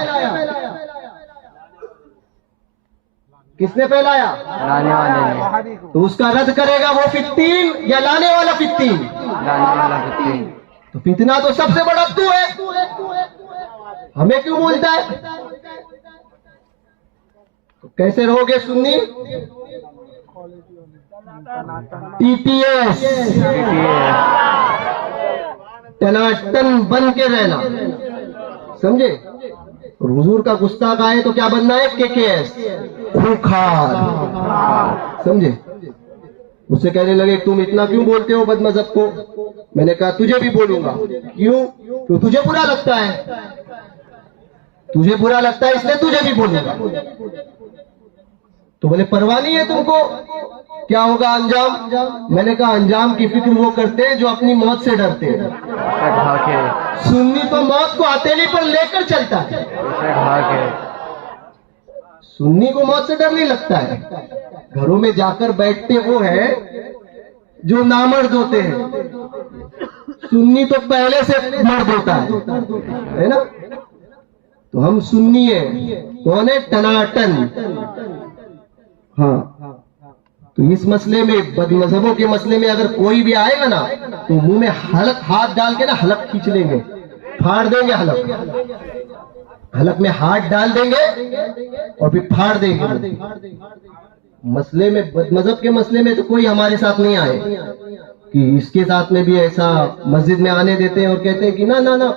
کس نے پھیلایا؟ لانے والے نے. تو اس کا رد کرے گا وہ فتین یا لانے والا فتین؟ لانے والا فتنہ. تو فتنہ تو سب سے بڑا تو ہے، ہمیں کیوں بولتا ہے؟ تو کیسے رہو گے سنی؟ ٹی پی ایس ٹناٹن بن کے رہنا، سمجھے؟ اور حضور کا گستاخ آئے تو کیا بننا ہے؟ کے ایس خوخار، سمجھے؟ اس سے کہنے لگے تم اتنا کیوں بولتے ہو بد مذہب کو؟ میں نے کہا تجھے بھی بولوں گا. کیوں؟ تو تجھے برا لگتا ہے، تجھے برا لگتا ہے اس لیے تجھے بھی بولوں گا. تو بولے پرواہ نہیں ہے تم کو، کیا ہوگا انجام؟ میں نے کہا انجام کی فکر وہ کرتے ہیں جو اپنی موت سے ڈرتے ہیں. سنی تو موت کو ہتھیلی پر لے کر چلتا ہے، سنی کو موت سے ڈر نہیں لگتا ہے. گھروں میں جا کر بیٹھتے وہ ہیں جو نامرد ہوتے ہیں، سنی تو پہلے سے مرد ہوتا ہے نا. تو ہم سنی ہیں، کون ہے؟ ٹناٹن. ہاں تو اس مسئلے میں، بد مذہبوں کے مسئلے میں اگر کوئی بھی آئے گا نا تو منہ میں حلق ہاتھ ڈال کے نا حلق کھینچ لیں گے، پھاڑ دیں گے حلق میں ہاتھ ڈال دیں گے اور پھر پھاڑ دیں گے. مسئلے میں، بد مذہب کے مسئلے میں تو کوئی ہمارے ساتھ نہیں آئے کہ اس کے ساتھ میں بھی ایسا مسجد میں آنے دیتے ہیں اور کہتے ہیں کہ نہ نہ نہ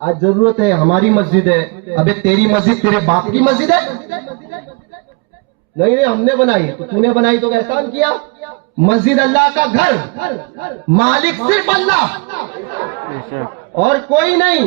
آج ضرورت ہے، ہماری مسجد ہے. ابے تیری مسجد تیرے باپ کی مسجد ہے؟ نہیں نہیں ہم نے بنائی. تو نے بنائی تو احسان کیا. مسجد اللہ کا گھر، مالک صرف اللہ اور کوئی نہیں.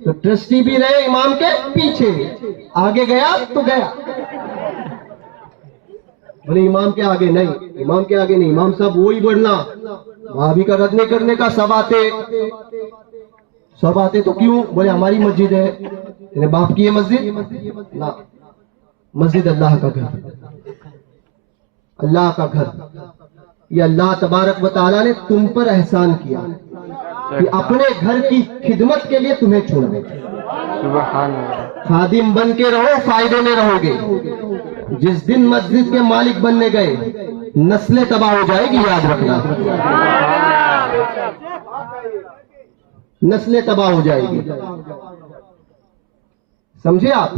تو ٹرسٹی بھی رہے امام کے پیچھے، آگے گیا تو گیا. بولے امام کے آگے نہیں، امام کے آگے نہیں، امام صاحب وہی بڑھنا. بھابھی کا رد نہیں کرنے کا، سب آتے تو کیوں؟ بولے ہماری مسجد ہے. تیرے باپ کی ہے مسجد؟ نہ، مسجد اللہ کا گھر، اللہ کا گھر. یہ اللہ تبارک و تعالیٰ نے تم پر احسان کیا کہ اپنے گھر کی خدمت کے لیے تمہیں چھوڑا. سبحان اللہ. خادم بن کے رہو، فائدے میں رہو گے. جس دن مسجد کے مالک بننے گئے نسلیں تباہ ہو جائے گی، یاد رکھنا. نسلیں تباہ ہو جائے گی، سمجھے آپ؟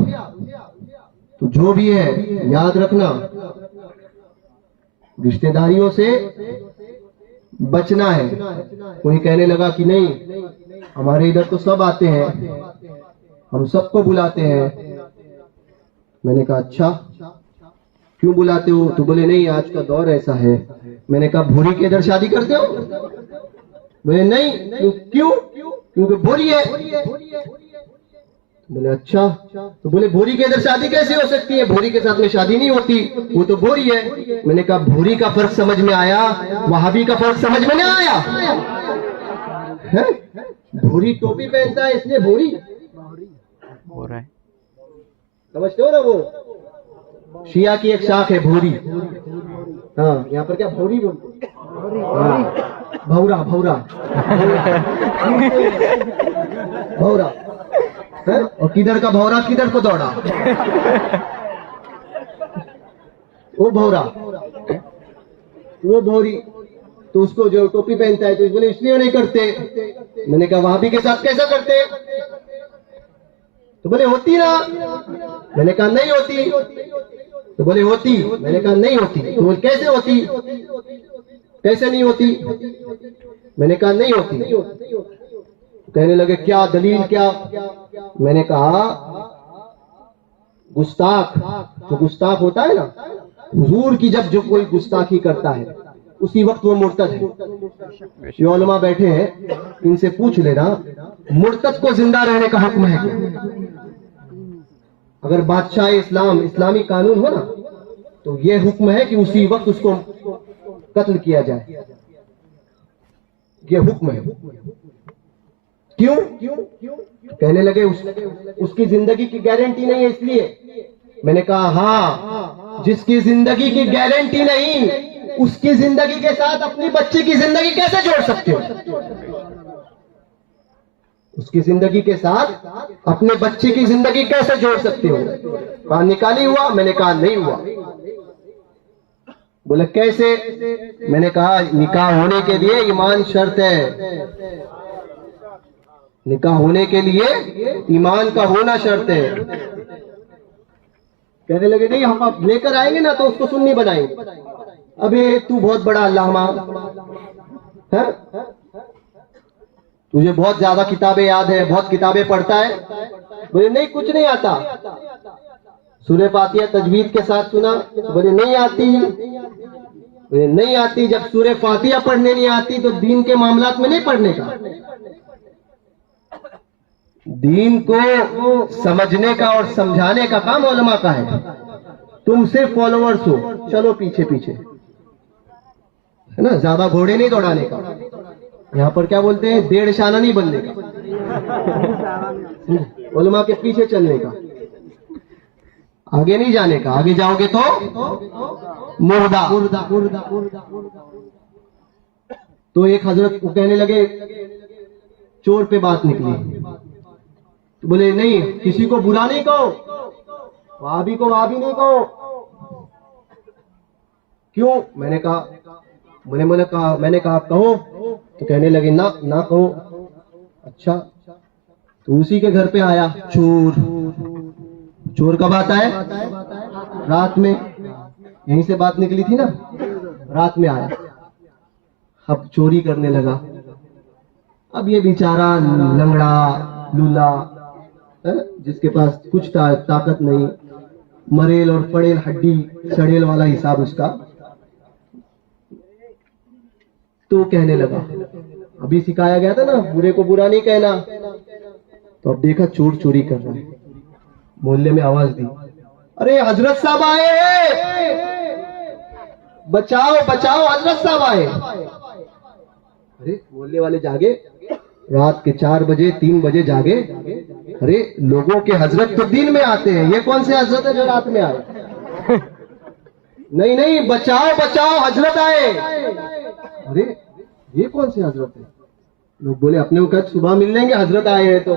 تو جو بھی ہے یاد رکھنا، رشتہ داریوں سے بچنا ہے. کوئی کہنے لگا کہ نہیں ہمارے ادھر تو سب آتے ہیں، ہم سب کو بلاتے ہیں. میں نے کہا اچھا کیوں بلاتے ہو؟ تو بولے نہیں آج کا دور ایسا ہے. میں نے کہا بھوری کے ادھر شادی کرتے ہو؟ بولے نہیں. کیوں؟ کیونکہ بھوری ہے. بولے اچھا. تو بولے بھوری کے ادھر شادی کیسے ہو سکتی ہے؟ بھوری کے ساتھ میں شادی نہیں ہوتی، وہ تو بھوری ہے. میں نے کہا بھوری کا فرق سمجھ میں آیا، وہابی کا فرق سمجھ میں نہیں آیا. بھوری ٹوپی پہنتا ہے اس لیے بھوری ہو رہا ہے. سمجھتے ہو نا؟ وہ شیعہ کی ایک شاخ ہے بھوری. ہاں یہاں پر کیا بھوری بولتے؟ بھورا بھورا بھورا. اور کدھر کا بھورا کدھر کو دوڑا؟ وہ بھورا، وہ بھوری. تو اس کو جو ٹوپی پہنتا ہے تو اس لیے نہیں کرتے. میں نے کہا وہابی کے ساتھ کیسا کرتے؟ تو بولے ہوتی نا. میں نے کہا نہیں ہوتی. تو بولے ہوتی. میں نے کہا نہیں ہوتی. تو بولے کیسے ہوتی؟ کیسے نہیں ہوتی؟ میں نے کہا نہیں ہوتی. کہنے لگے کیا دلیل کیا؟ میں نے کہا گستاخ، جو گستاخ ہوتا ہے نا، حضور کی جب جو کوئی گستاخی کرتا ہے اسی وقت وہ مرتد ہے. یہ علماء بیٹھے ہیں، ان سے پوچھ لینا مرتد کو زندہ رہنے کا حکم ہے کیا؟ اگر بادشاہ اسلام اسلامی قانون ہو نا تو یہ حکم ہے کہ اسی وقت اس کو قتل کیا جائے. یہ حکم ہے. کیوں؟ کہنے لگے اس کی زندگی کی گارنٹی نہیں ہے اس لیے. میں نے کہا ہاں، جس کی زندگی کی گارنٹی نہیں اس کی زندگی کے ساتھ اپنی بچی کی زندگی کیسے جوڑ سکتے ہو؟ اس کی زندگی کے ساتھ اپنے بچی کی زندگی کیسے جوڑ سکتے ہو؟ کہا نکاح نہیں ہوا. میں نے کہا نہیں ہوا. بولے کیسے؟ میں نے کہا نکاح ہونے کے لیے ایمان شرط ہے. نکاح ہونے کے لیے ایمان کا ہونا شرط ہے. کہنے لگے نہیں ہم اب لے کر آئیں گے نا تو اس کو سنی بنائیں گے. ابھی تو بہت بڑا علامہ ہے، تجھے بہت زیادہ کتابیں یاد ہے، بہت کتابیں پڑھتا ہے. بولے نہیں کچھ نہیں آتا. سورہ فاتحہ تجوید کے ساتھ سنا؟ بولے نہیں آتی. بولے نہیں آتی. جب سورہ فاتحہ پڑھنے نہیں آتی تو دین کے معاملات میں نہیں پڑھنے کا. دین کو سمجھنے کا اور سمجھانے کا کام علماء کا ہے. تم صرف فالوورز ہو، چلو پیچھے پیچھے، ہے نا؟ زیادہ گھوڑے نہیں دوڑانے کا. یہاں پر کیا بولتے ہیں؟ ڈیڑھ شانہ نہیں بننے کا، علماء کے پیچھے چلنے کا، آگے نہیں جانے کا. آگے جاؤ گے تو مردہ. تو ایک حضرت کو کہنے لگے چور پہ بات نکلی. تو بولے نہیں کسی کو برا نہیں کہو، وہابی کو وہابی نہیں کہو. کیوں؟ میں نے کہا کہو. تو کہنے لگے نہ کہو. اچھا. تو اسی کے گھر پہ آیا چور. چور کب آتا ہے؟ رات میں. یہیں سے بات نکلی تھی نا، رات میں آیا. اب چوری کرنے لگا. اب یہ بیچارہ لنگڑا لولا جس کے پاس کچھ طاقت نہیں، مریل اور پڑیل ہڈی سڑیل والا حساب اس کا. تو کہنے لگا ابھی سکھایا گیا تھا نا برے کو برا نہیں کہنا. تو اب دیکھا چور چوری کر رہا ہے، محلے میں آواز دی، ارے حضرت صاحب آئے ہیں، بچاؤ بچاؤ حضرت صاحب آئے۔ ارے محلے والے جاگے، رات کے 4 بجے 3 بجے جاگے، ارے لوگوں کے حضرت تو دن میں آتے ہیں، یہ کون سے حضرت ہے جو رات میں آئے؟ نہیں نہیں، بچاؤ بچاؤ حضرت آئے۔ ارے یہ کون سے حضرت ہے؟ لوگ بولے اپنے کو کہتے صبح مل لیں گے، حضرت آئے ہیں تو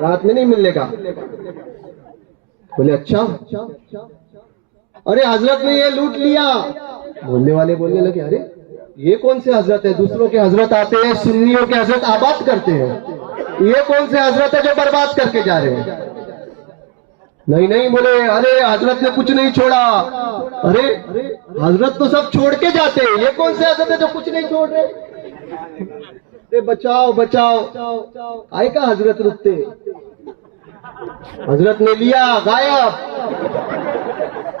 رات میں نہیں ملنے کا۔ بولے اچھا، ارے حضرت نے یہ لوٹ لیا۔ بولنے والے بولنے لگے ارے یہ کون سے حضرت ہے؟ دوسروں کے حضرت آتے ہیں، سنیوں کے حضرت آباد کرتے ہیں، یہ کون سے حضرت ہے جو برباد کر کے جا رہے ہیں؟ نہیں نہیں، بولے ارے حضرت نے کچھ نہیں چھوڑا، ارے حضرت تو سب چھوڑ کے جاتے ہیں، یہ کون سے حضرت ہے جو کچھ نہیں چھوڑ رہے؟ ارے بچاؤ بچاؤ، آئے کا حضرت رکتے، حضرت نے لیا غائب،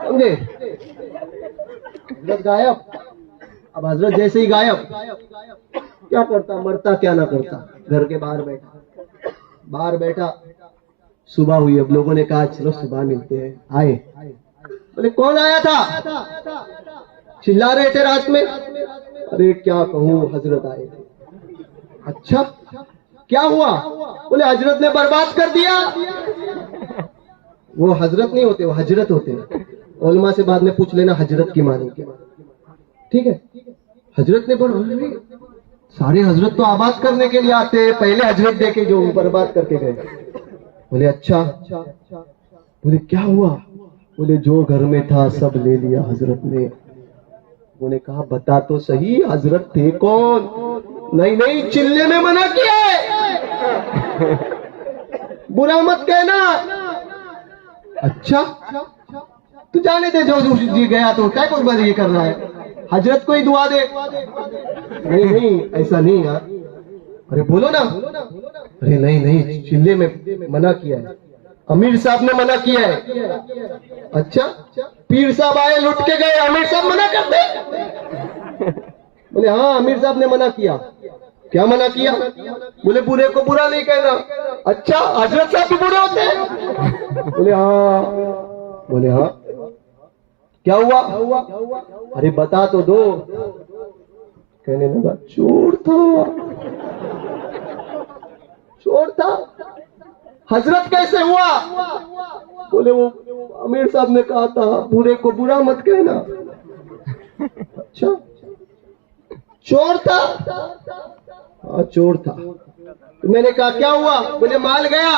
سمجھے؟ حضرت غائب۔ اب حضرت جیسے ہی غائب، کیا کرتا؟ مرتا کیا نہ کرتا، گھر کے باہر بیٹھا۔ صبح ہوئی، اب لوگوں نے کہا چلو صبح ملتے ہیں، آئے، بولے کون آیا تھا؟ چلا رہے تھے رات میں، ارے کیا کہوں حضرت آئے تھے۔ اچھا کیا ہوا؟ بولے حضرت نے برباد کر دیا۔ وہ حضرت نہیں ہوتے، وہ حجرت ہوتے ہیں، علماء سے بعد میں پوچھ لینا حجرت کی معنی، ٹھیک ہے؟ حضرت نے سارے حضرت تو آباد کرنے کے لیے آتے ہیں، پہلے حضرت دیکھے جو برباد کر کے گئے۔ بولے اچھا، بولے کیا ہوا؟ بولے جو گھر میں تھا سب لے لیا حضرت نے۔ انہوں نے کہا بتا تو صحیح حضرت تھے کون؟ نہیں نہیں، چلنے میں منع کیا ہے، برا مت کہنا۔ اچھا تو جانے دے، جو جی گیا تو کیا قربانی یہ کر رہا ہے، حضرت کو ہی دعا دے۔ نہیں نہیں ایسا نہیں یار، ارے بولو نا، ارے نہیں نہیں، چلے میں منع کیا ہے، امیر صاحب نے منع کیا ہے۔ اچھا پیر صاحب آئے لٹ کے گئے، امیر صاحب منع کرتے؟ بولے ہاں امیر صاحب نے منع کیا۔ کیا منع کیا؟ بولے برے کو برا نہیں کہنا۔ اچھا حضرت صاحب بھی برے ہوتے ہیں؟ بولے ہاں۔ بولے ہاں کیا ہوا؟ ارے بتا تو دو۔ کہنے لگا چور تھا۔ حضرت کیسے ہوا؟ بولے وہ امیر صاحب نے کہا تھا برے کو برا مت کہنا۔ اچھا چور تھا؟ ہاں چور تھا۔ تو میں نے کہا کیا ہوا؟ بولے مال گیا۔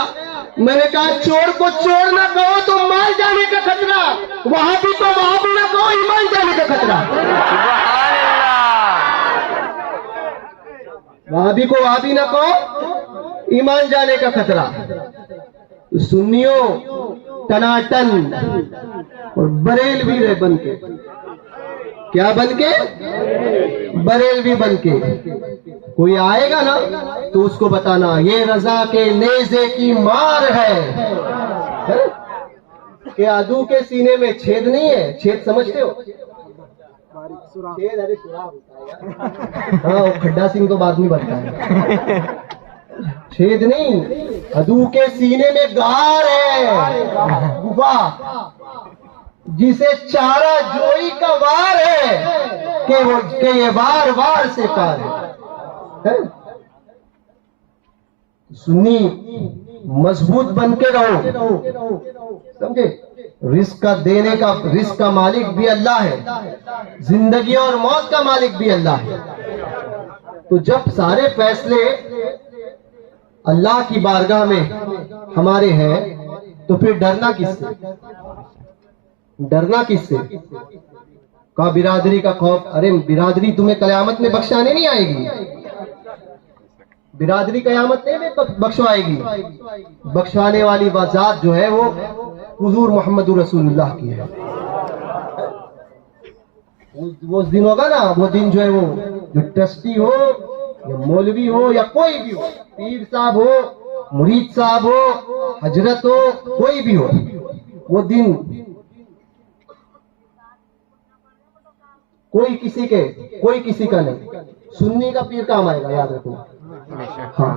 میں نے کہا چور کو چور نہ کہو تو مال جانے کا خطرہ، وہاں بھی تو وہاں بھی نہ کہو ایمان جانے کا خطرہ، وہاں بھی کو وہاں بھی نہ کہو ایمان جانے کا خطرہ۔ سنیوں ٹناٹن اور بریلوی رہے بن کے، کیا بن کے؟ بریلوی بن کے۔ کوئی آئے گا نا تو اس کو بتانا یہ رضا کے نیزے کی مار ہے، کہ عدو کے سینے میں چھید نہیں ہے، چھید سمجھتے ہو؟ چھید ارے سراغ ہوتا ہے، ہاں وہ کھڈا سنگھ تو بعد میں بنتا ہے، چھید نہیں، عدو کے سینے میں غار ہے، گفا، جسے چارہ جوئی کا وار ہے کہ یہ وار وار سے پار ہے۔ سنی مضبوط بن کے رہو، سمجھے؟ رزق کا دینے کا، رزق کا مالک بھی اللہ ہے، زندگی اور موت کا مالک بھی اللہ ہے۔ تو جب سارے فیصلے اللہ کی بارگاہ میں ہمارے ہیں تو پھر ڈرنا کس سے؟ ڈرنا کس سے؟ کہا برادری کا خوف، ارے برادری تمہیں قیامت میں بخشانے نہیں آئے گی، برادری قیامت میں بخشوائے گی، بخشوانے والی ذات جو ہے وہ حضور محمد رسول اللہ کی ہے۔ وہ دن ہوگا نا، وہ دن جو ہے وہ جو ٹرسٹی ہو یا مولوی ہو یا کوئی بھی ہو، پیر صاحب ہو، مرید صاحب ہو، حضرت ہو، کوئی بھی ہو، وہ دن کوئی کسی کا نہیں، سنی کا پیر کام آئے گا، یاد رکھنا۔ ہاں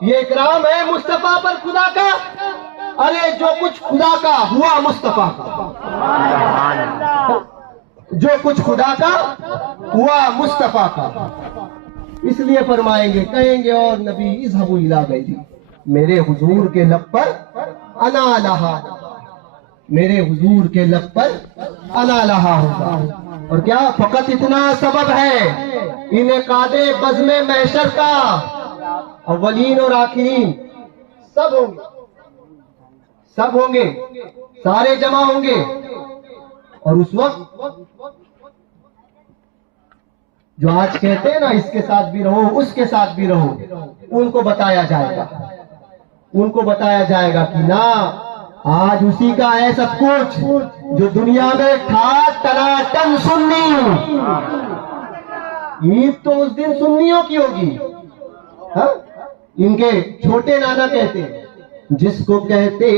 یہ اکرام ہے مصطفیٰ پر خدا کا. ارے جو کچھ خدا کا ہوا مصطفیٰ کا. جو کچھ خدا کا ہوا مصطفیٰ کا. اس لیے فرمائیں گے کہیں گے اور نبی اذهبوا الی غیری، میرے حضور کے لب پر انا لہا، میرے حضور کے لب پر انا لہا ہوگا. اور کیا فقط اتنا سبب ہے انعقاد بزم محشر کا. اولین اور آخرین سب ہوں گے، سب ہوں گے، سارے جمع ہوں گے. اور اس وقت جو آج کہتے ہیں نا اس کے ساتھ بھی رہو اس کے ساتھ بھی رہو، ان کو بتایا جائے گا، ان کو بتایا جائے گا کہ نہ، آج اسی کا ہے سب کچھ جو دنیا میں تھا ٹناٹن سنی. عید تو اس دن سنیوں کی ہوگی. ہاں؟ ان کے چھوٹے نانا کہتے ہیں جس کو کہتے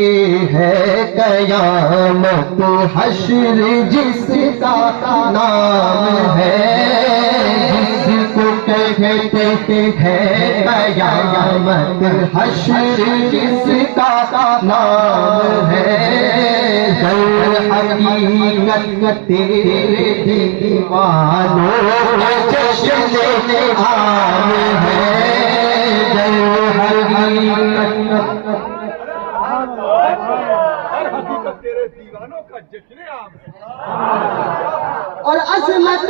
ہیں قیامت حشر جس کا نام ہے، جس کو کہتے ہیں قیامت حشر جس کا نام ہے، در حقیقت تیرے دیوانوں جشن عام ہے. اور عظمت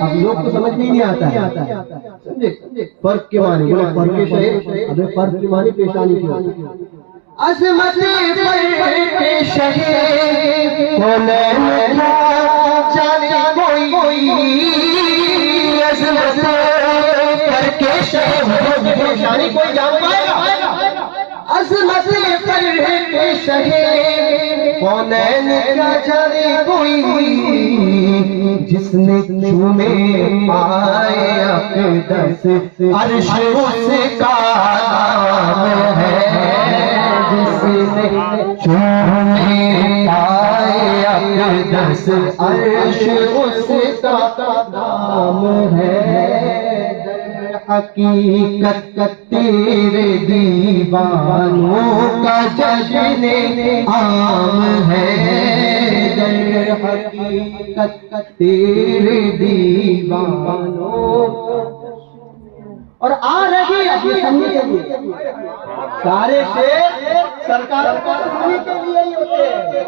اب لوگ کو سمجھ نہیں آتا ہے. سمجھے فرق کے معنی، فرق کے شہر، ابھی فرق کے معنی پیشانی کی ہوتی. عظمت شہر جانے کوئی عظمت کر کے شہر پیشانی کوئی جان پائے گا. عظمت پر کے شہر کونین کا جانے کوئی، جس نے چومے پائے اقدس عرش اس کا نام ہے، جس نے چومے پائے اقدس عرش اس کا نام ہے. حقیقت تیرے دیوانوں کا جشن عام ہے، در حقیقت تیرے دیوانوں. اور آ رہی ابھی سننے کے لیے سارے شیر سرکار کو سننے کے لیے ہی ہوتے ہیں.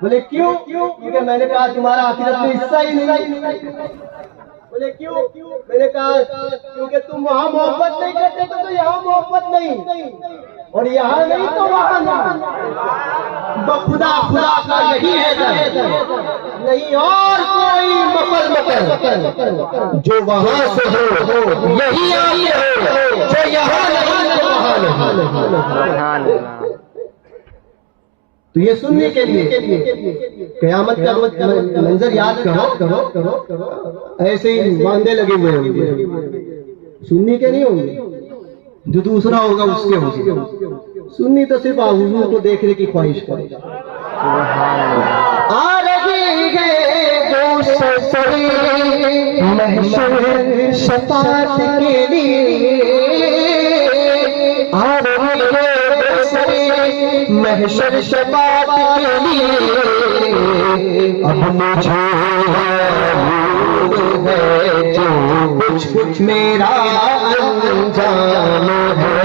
بولے کیوں؟ کیونکہ میں نے کہا تمہارا آخرت میں حصہ ہی نہیں. بولے کیوں؟ میں نے کہا کیونکہ تم وہاں محبت نہیں کرتے تو یہاں محبت نہیں، اور یہاں نہیں تو وہاں نہیں. خدا خدا کا یہی ہے نہیں اور کوئی مفر جو وہاں سے ہو یہی آئیے ہو، جو یہاں نہیں تو وہاں نہیں. تو یہ سننے کے لیے قیامت کا منظر یاد کرو، ایسے ہی باندھے لگے ہوئے ہوں گے. سننی کے نہیں ہوں گے، جو دوسرا ہوگا اس کے ہوں گے. سننی تو صرف حضور کو دیکھنے کی خواہش کرے. آ رہی ہے محشر شفاعت کے لیے، آ رہی ہے محشر شفاعت کے لیے. اب مجھے ہے جو کچھ میرا انجام ہے،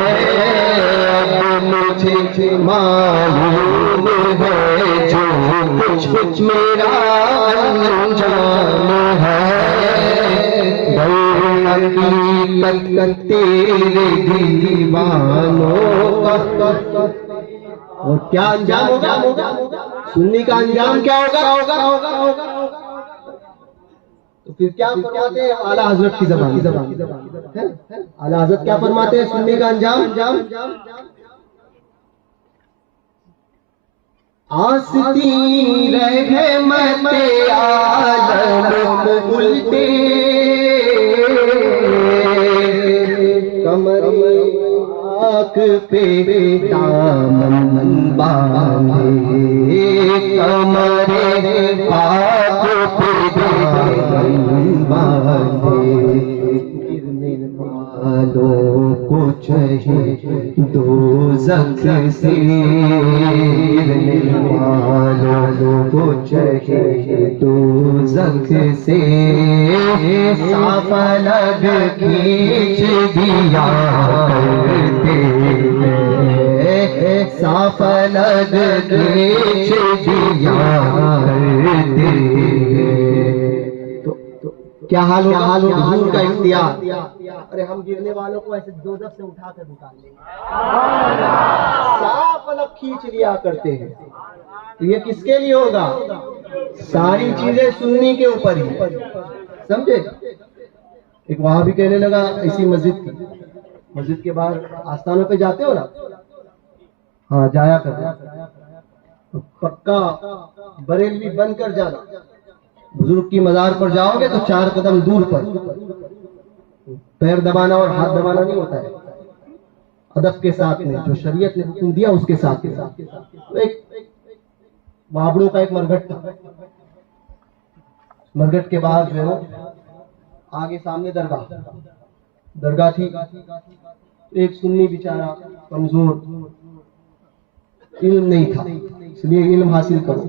اب مجھے معلوم ہے جو کچھ میرا انجام ہے. حقیقت تیرے دیوانوں کا. اور کیا انجام ہوگا؟ سنی کا انجام کیا ہوگا؟ تو پھر کیا فرماتے ہیں اعلیٰ حضرت کی زبان؟ اعلیٰ حضرت کیا فرماتے ہیں سنی کا انجام؟ آستی رحمت عالم الٹے کمر آنکھ پہ دامن باندھے، کمر آنکھ پہ دامن باندھے. چاہے دوزخ سے والوں کو چاہے دوزخ سے صاف الگ کھینچ دیا کرتے ہیں، صاف الگ کھینچ دیا کرتے ہیں۔ تو کیا حال ہوگا حضور کا اختیار؟ ارے ہم گرنے والوں کو ایسے دوزخ سے اٹھا کر نکال لیں گے، صاف الگ کھینچ لیا کرتے ہیں۔ تو یہ کس کے لیے ہوگا؟ ساری چیزیں سننی کے اوپر ہی، سمجھے؟ ایک وہاں بھی کہنے لگا اسی مسجد کے باہر آستانوں پہ جاتے ہو نا؟ ہاں جایا کرتے، پکا بریلوی بن کر جانا، بزرگ کی مزار پر جاؤ گے تو 4 قدم دور پر پیر دبانا اور ہاتھ دبانا نہیں ہوتا ہے، ادب کے ساتھ میں، جو شریعت نے حکم دیا اس کے ساتھ۔ ایک بابڑوں کا ایک مرگٹ تھا، مرگٹ کے بعد جو ہے آگے سامنے درگاہ تھی۔ ایک سنی بیچارہ کمزور، علم نہیں تھا، اس لیے علم حاصل کرو،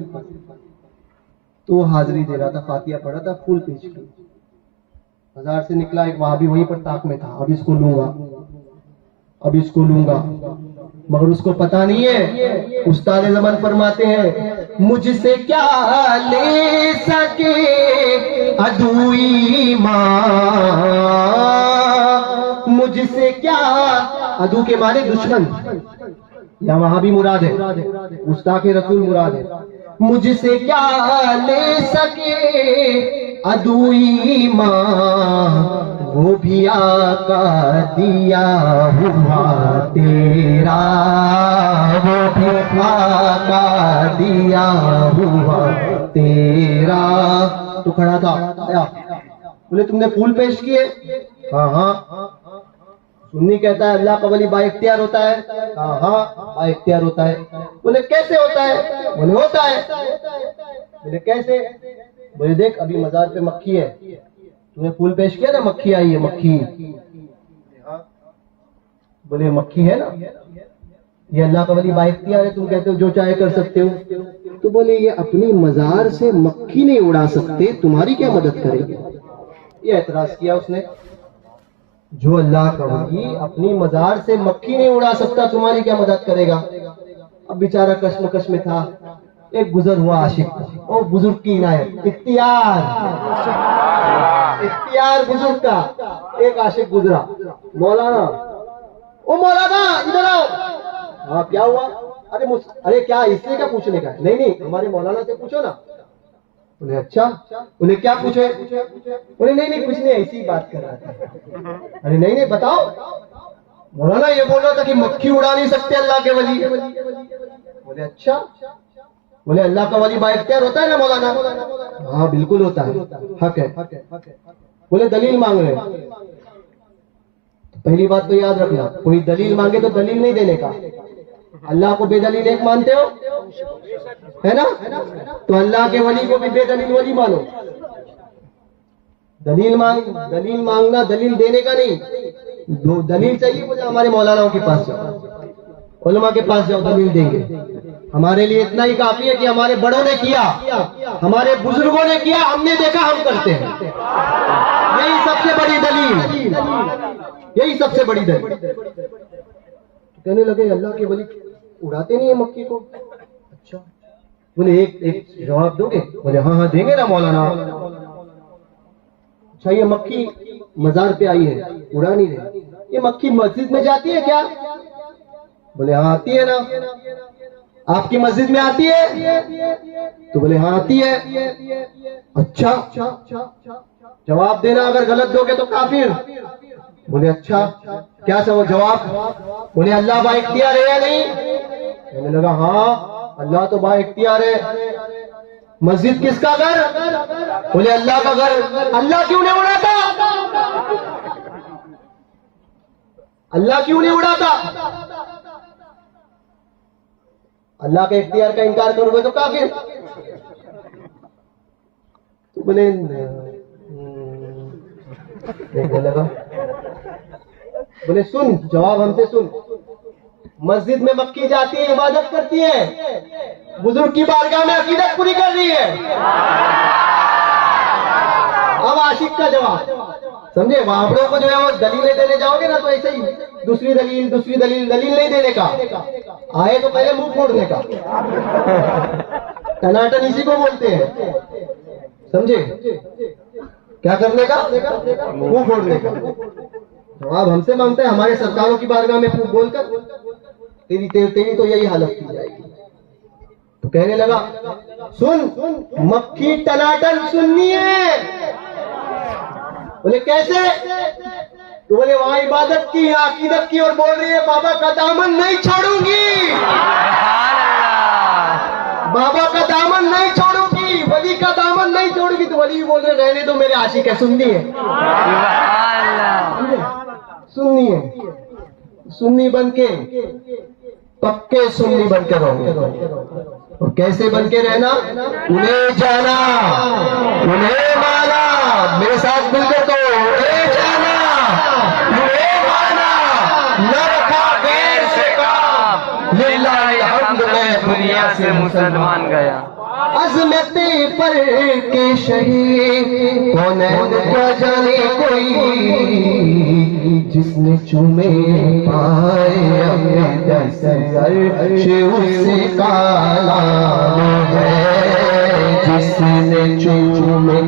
تو حاضری دے رہا تھا، فاتحہ پڑھا تھا، پھول پیش کی۔ بازار سے نکلا ایک وہابی وہیں پر طاق میں تھا، اب اس کو لوں گا، مگر اس کو پتا نہیں ہے استاد زمان فرماتے ہیں مجھ سے کیا لے سکے عدوئی ماں، مجھ سے کیا، عدو کے معنی دشمن، یا وہاں بھی مراد ہے گستاخ رسول مراد ہے، مجھ سے کیا لے سکے عدوئی ماں، وہ بھی آقا دیا ہوا تیرا، وہ بھی آقا دیا ہوا تیرا۔ تو کھڑا تھا، بولے تم نے پھول پیش کیے؟ ہاں۔ سنی کہتا ہے اللہ کا ولی با اختیار ہوتا ہے؟ ہاں با اختیار ہوتا ہے۔ بولے کیسے ہوتا ہے؟ بولے ہوتا ہے۔ بولے کیسے؟ بولے دیکھ ابھی مزار پہ مکھی ہے، تم نے پھول پیش کیا نا، مکھی آئی ہے، مکھی۔ بولے مکھی ہے نا، یہ اللہ کا ولی با اختیار ہے، تم کہتے ہو جو چاہے کر سکتے ہو۔ تو بولے یہ اپنی مزار سے مکھی نہیں اڑا سکتے، تمہاری کیا مدد کرے گی؟ یہ اعتراض کیا اس نے، جو اللہ کا ولی اپنی مزار سے مکھی نہیں اڑا سکتا، تمہاری کیا مدد کرے گا؟ اب بیچارہ کشمکش میں تھا، ایک گزر ہوا عاشق، او بزرگ کی عنایت، اختیار بزرگ کا، ایک عاشق گزرا، مولانا، او مولانا ادھر آؤ۔ ہاں کیا ہوا؟ ارے کیا اس سے کیا پوچھنے کا ہے؟ نہیں ہمارے مولانا سے پوچھو نا۔ بولے اچھا، بولے کیا پوچھے؟ بولے نہیں کچھ نہیں، ایسی بات کر رہا تھا۔ ارے نہیں بتاؤ۔ مولانا یہ بول رہا تھا کہ مکھی اڑا نہیں سکتے اللہ کے ولی۔ بولے اچھا، بولے اللہ کا ولی با اختیار ہوتا ہے نا مولانا؟ ہاں بالکل ہوتا ہے، حق ہے۔ بولے دلیل مانگ رہے، پہلی بات تو یاد رکھنا، کوئی دلیل مانگے تو دلیل نہیں دینے کا۔ اللہ کو بے دلیل ایک مانتے ہو ہے نا، تو اللہ کے ولی کو بھی بے دلیل ولی مانو۔ دلیل مانگنا دلیل دینے کا نہیں، دلیل چاہیے مجھے ہمارے مولاناؤں کے پاس جاؤ، علماء کے پاس جاؤ، دلیل دیں گے۔ ہمارے لیے اتنا ہی کافی ہے کہ ہمارے بڑوں نے کیا، ہمارے بزرگوں نے کیا، ہم نے دیکھا، ہم کرتے ہیں، یہی سب سے بڑی دلیل، یہی سب سے بڑی دلیل۔ کہنے لگے اللہ کے ولی اڑاتے نہیں ہیں مکھی کو؟ اچھا، بولے ایک جواب دو گے؟ بولے ہاں دیں گے نا مولانا۔ اچھا یہ مکھی مزار پہ آئی ہے، اڑا نہیں رہی، یہ مکھی مسجد میں جاتی ہے کیا؟ بولے ہاں آتی ہے نا۔ آپ کی مسجد میں آتی ہے؟ تو بولے ہاں آتی ہے۔ اچھا، جواب دینا، اگر غلط دو گے تو کافر۔ بولے اچھا کیا جواب؟ بولے اللہ با اختیار ہے یا نہیں؟ کہنے لگا ہاں اللہ تو با اختیار ہے۔ مسجد کس کا گھر؟ بولے اللہ کا گھر۔ اللہ کیوں نہیں اڑاتا؟ اللہ کیوں نہیں اڑاتا؟ اللہ کے اختیار کا انکار کرو گے تو کافر۔ تو بولے دیکھنے لگا بولے سن، جواب ہم سے سن، مسجد میں مکی جاتی ہے، عبادت کرتی ہے، بزرگ کی بارگاہ میں عقیدت پوری کر رہی ہے۔ اب عاشق کا جواب سمجھے، وہابڑوں کو جو ہے وہ دلیلیں دینے جاؤ گے نا تو ایسے ہی دوسری دلیل نہیں دینے کا، آئے تو پہلے منہ پھوڑنے کا، ٹناٹن اسی کو بولتے ہیں، سمجھے، کیا کرنے کا، منہ پھوڑنے کا۔ جواب ہم سے مانگتا ہے، ہمارے سرکاروں کی بارگاہ میں بول کر تیری تو یہی حالت کی جائے گی۔ تو کہنے لگا سن، مکھی ٹناٹن سننی ہے۔ بولے کیسے؟ تو بولے وہاں عبادت کی، یہاں عقیدت کی، اور بول رہی ہے بابا کا دامن نہیں چھوڑوں گی، بابا کا دامن نہیں چھوڑوں گی، ولی کا دامن نہیں چھوڑوں گی۔ تو ولی بول رہے رہنے دو میرے عاشق ہے، سننی ہے، سننی ہے، سنی بن کے پکے سنی بن کے رہو۔ اور کیسے بن کے رہنا؟ انہیں جانا، انہیں مانا، میرے ساتھ مل کر تو انہیں جانا، انہیں مانا، نہ رکھا غیر سے کام، للہ الحمد میں دنیا سے مسلمان گیا۔ عظمت پر کے شہید کونین کیا جانے کوئی، جس نے چومے پائے اپنے دستر عرش اس کا نام ہے، جس نے چومے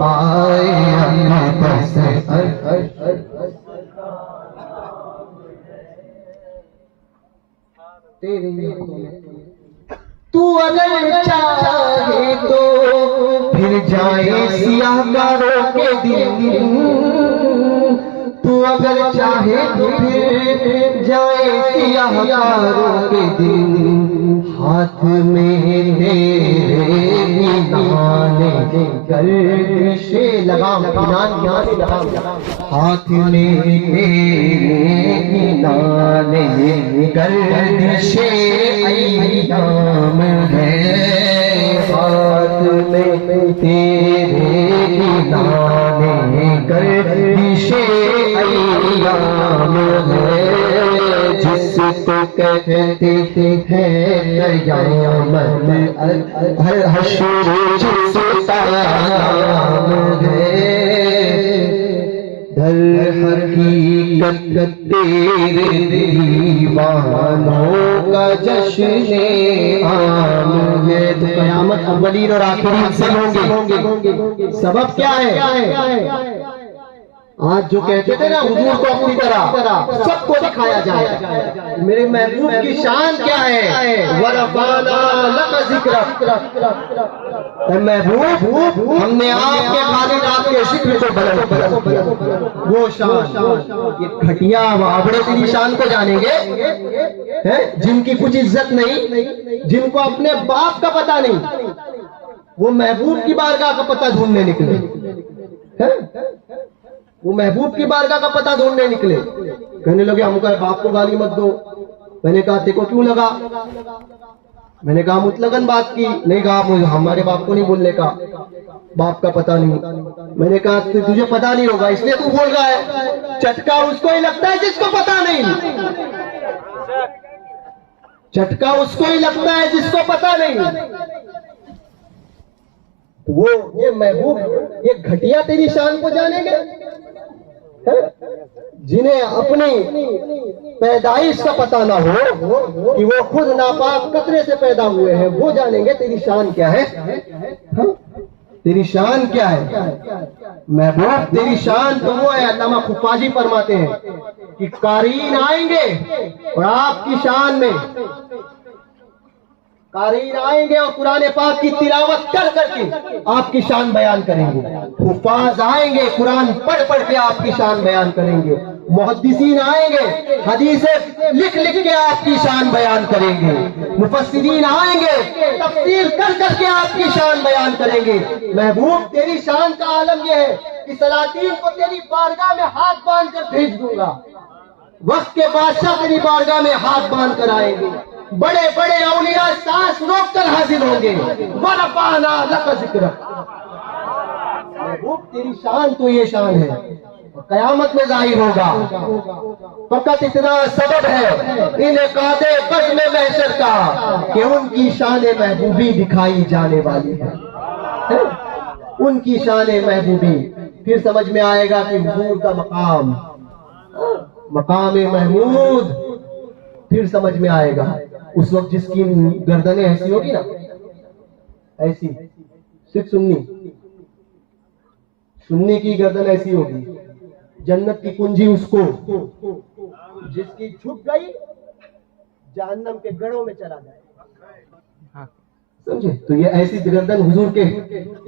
پائے اپنے دستر عرش۔ تو اگر چاہے تو پھر جائے سیاہ کاروں کے دن، تو اگر چاہے تو پھر جائے سیاہ کاروں کے دن، ہاتھ میں تیرے نانے گردش لگام، ہاتھ میں تیرے نانے گردش ایام ہے، ہاتھ میں تیرے نانے گردش ایام ہے، جس کو کہتے ہیں قیامت، ہر حشر جس کا نام ہے، در حقیقت تیرے دیوانوں کا جشن عام ہے۔ تو قیامت اولین اور آخرین سے ہوں گے۔ سبب کیا ہے؟ آج جو کہتے تھے نا حضور کو اپنی طرح سب کو دکھایا جائے، میرے محبوب کی شان کیا ہے؟ وَرَفَعْنَا لَكَ ذِكْرَكَ، اے محبوب ہم نے آپ کے خالق آپ کے ذکر کو بلند کیا۔ وہ شان، یہ گھٹیا وابڑے تیری شان کو جانیں گے جن کی کچھ عزت نہیں، جن کو اپنے باپ کا پتہ نہیں، وہ محبوب کی بارگاہ کا پتہ ڈھونڈنے نکلے، وہ محبوب کی بارگاہ کا پتہ ڈھونڈنے نکلے۔ کہنے لگے ہم کہا باپ کو گالی مت دو۔ میں نے کہا دیکھو کیوں لگا؟ میں نے کہا مطلقاً بات کی، نہیں کہا ہمارے باپ کو نہیں بولنے کا، باپ کا پتہ نہیں۔ میں نے کہا تجھے پتہ نہیں ہوگا اس لیے تو بول رہا ہے، چٹکا اس کو ہی لگتا ہے جس کو پتہ نہیں، چٹکا اس کو ہی لگتا ہے جس کو پتہ نہیں۔ وہ یہ محبوب یہ گھٹیا تیری شان کو جانیں گے، جنہیں اپنی پیدائش کا پتہ نہ ہو کہ وہ خود ناپاک قطرے سے پیدا ہوئے ہیں، وہ جانیں گے تیری شان کیا ہے۔ تیری شان کیا ہے محبوب؟ تیری شان تو وہ ہے، علامہ خفاجی فرماتے ہیں کہ قارئین آئیں گے اور آپ کی شان میں قارئین آئیں گے اور قرآن پاک کی تلاوت کر کر کے آپ کی شان بیان کریں گے، حفاظ آئیں گے قرآن پڑھ پڑھ کے آپ کی شان بیان کریں گے، محدثین آئیں گے حدیثیں لکھ لکھ کے آپ کی شان بیان کریں گے، مفسرین آئیں گے تفسیر کر کر کے آپ کی شان بیان کریں گے۔ محبوب تیری شان کا عالم یہ ہے کہ سلاطین کو تیری بارگاہ میں ہاتھ باندھ کر بھیج دوں گا، وقت کے بادشاہ تیری بارگاہ میں ہاتھ باندھ کر آئیں گے، بڑے بڑے اولیاء سانس روک کر حاضر ہوں گے۔ وَرَفَعْنَا لَكَ ذِكْرَكَ، محبوب تیری شان تو یہ شان ہے قیامت میں ظاہر ہوگا. فقط اتنا سبب ہے انعقاد بزم محشر کا کہ ان کی شان محبوبی دکھائی جانے والی ہے. ان کی شان محبوبی. پھر سمجھ میں آئے گا کہ حضور کا مقام محمود. پھر سمجھ میں آئے گا اس وقت جس کی گردنیں ایسی ہوگی نا, ایسی صرف سنی کی گردن ایسی ہوگی. جنت کی کنجی اس کو جس کی چھپ گئی جہنم کے گڑھوں میں چلا جائے. سمجھے؟ تو یہ ایسی گردن حضور کے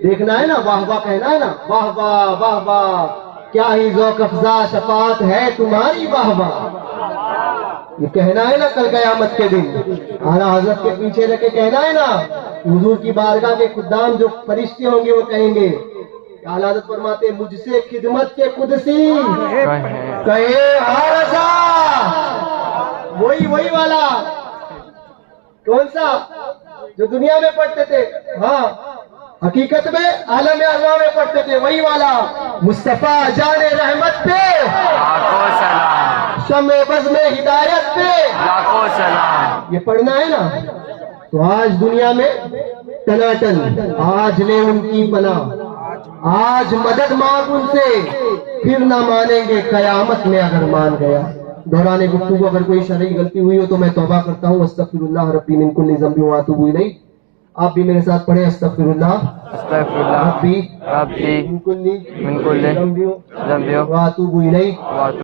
دیکھنا ہے نا, واہ واہ کہنا ہے نا, واہ واہ واہ واہ کیا ہی ذوق افزا شفاعت ہے تمہاری, واہ واہ. یہ کہنا ہے نا کل قیامت کے دن اعلیٰ حضرت کے پیچھے رہ کے کہنا ہے نا. حضور کی بارگاہ کے خدام جو فرشتے ہوں گے وہ کہیں گے, اعلیٰ حضرت فرماتے مجھ سے خدمت کے قدسی کہے عارضہ. وہی والا کون سا جو دنیا میں پڑھتے تھے, ہاں حقیقت میں عالم ارواح میں پڑھتے تھے, وہی والا مصطفیٰ جان رحمت پہ لاکھوں سلام, شمع بزم ہدایت پہ لاکھوں سلام. یہ پڑھنا ہے نا. تو آج دنیا میں ٹناٹن, آج لے ان کی پناہ, آج مدد مانگ ان سے, پھر نہ مانیں گے قیامت میں اگر مان گیا. دوران گفتگو اگر کوئی شرعی غلطی ہوئی ہو تو میں توبہ کرتا ہوں. استغفر اللہ ربی من کل ذنب واتوب الیہ. آپ بھی میرے ساتھ پڑھیں استغفر اللہ استغفر اللہ ربی ربی من کل من کل ذنب ذنب واتوب الیہ.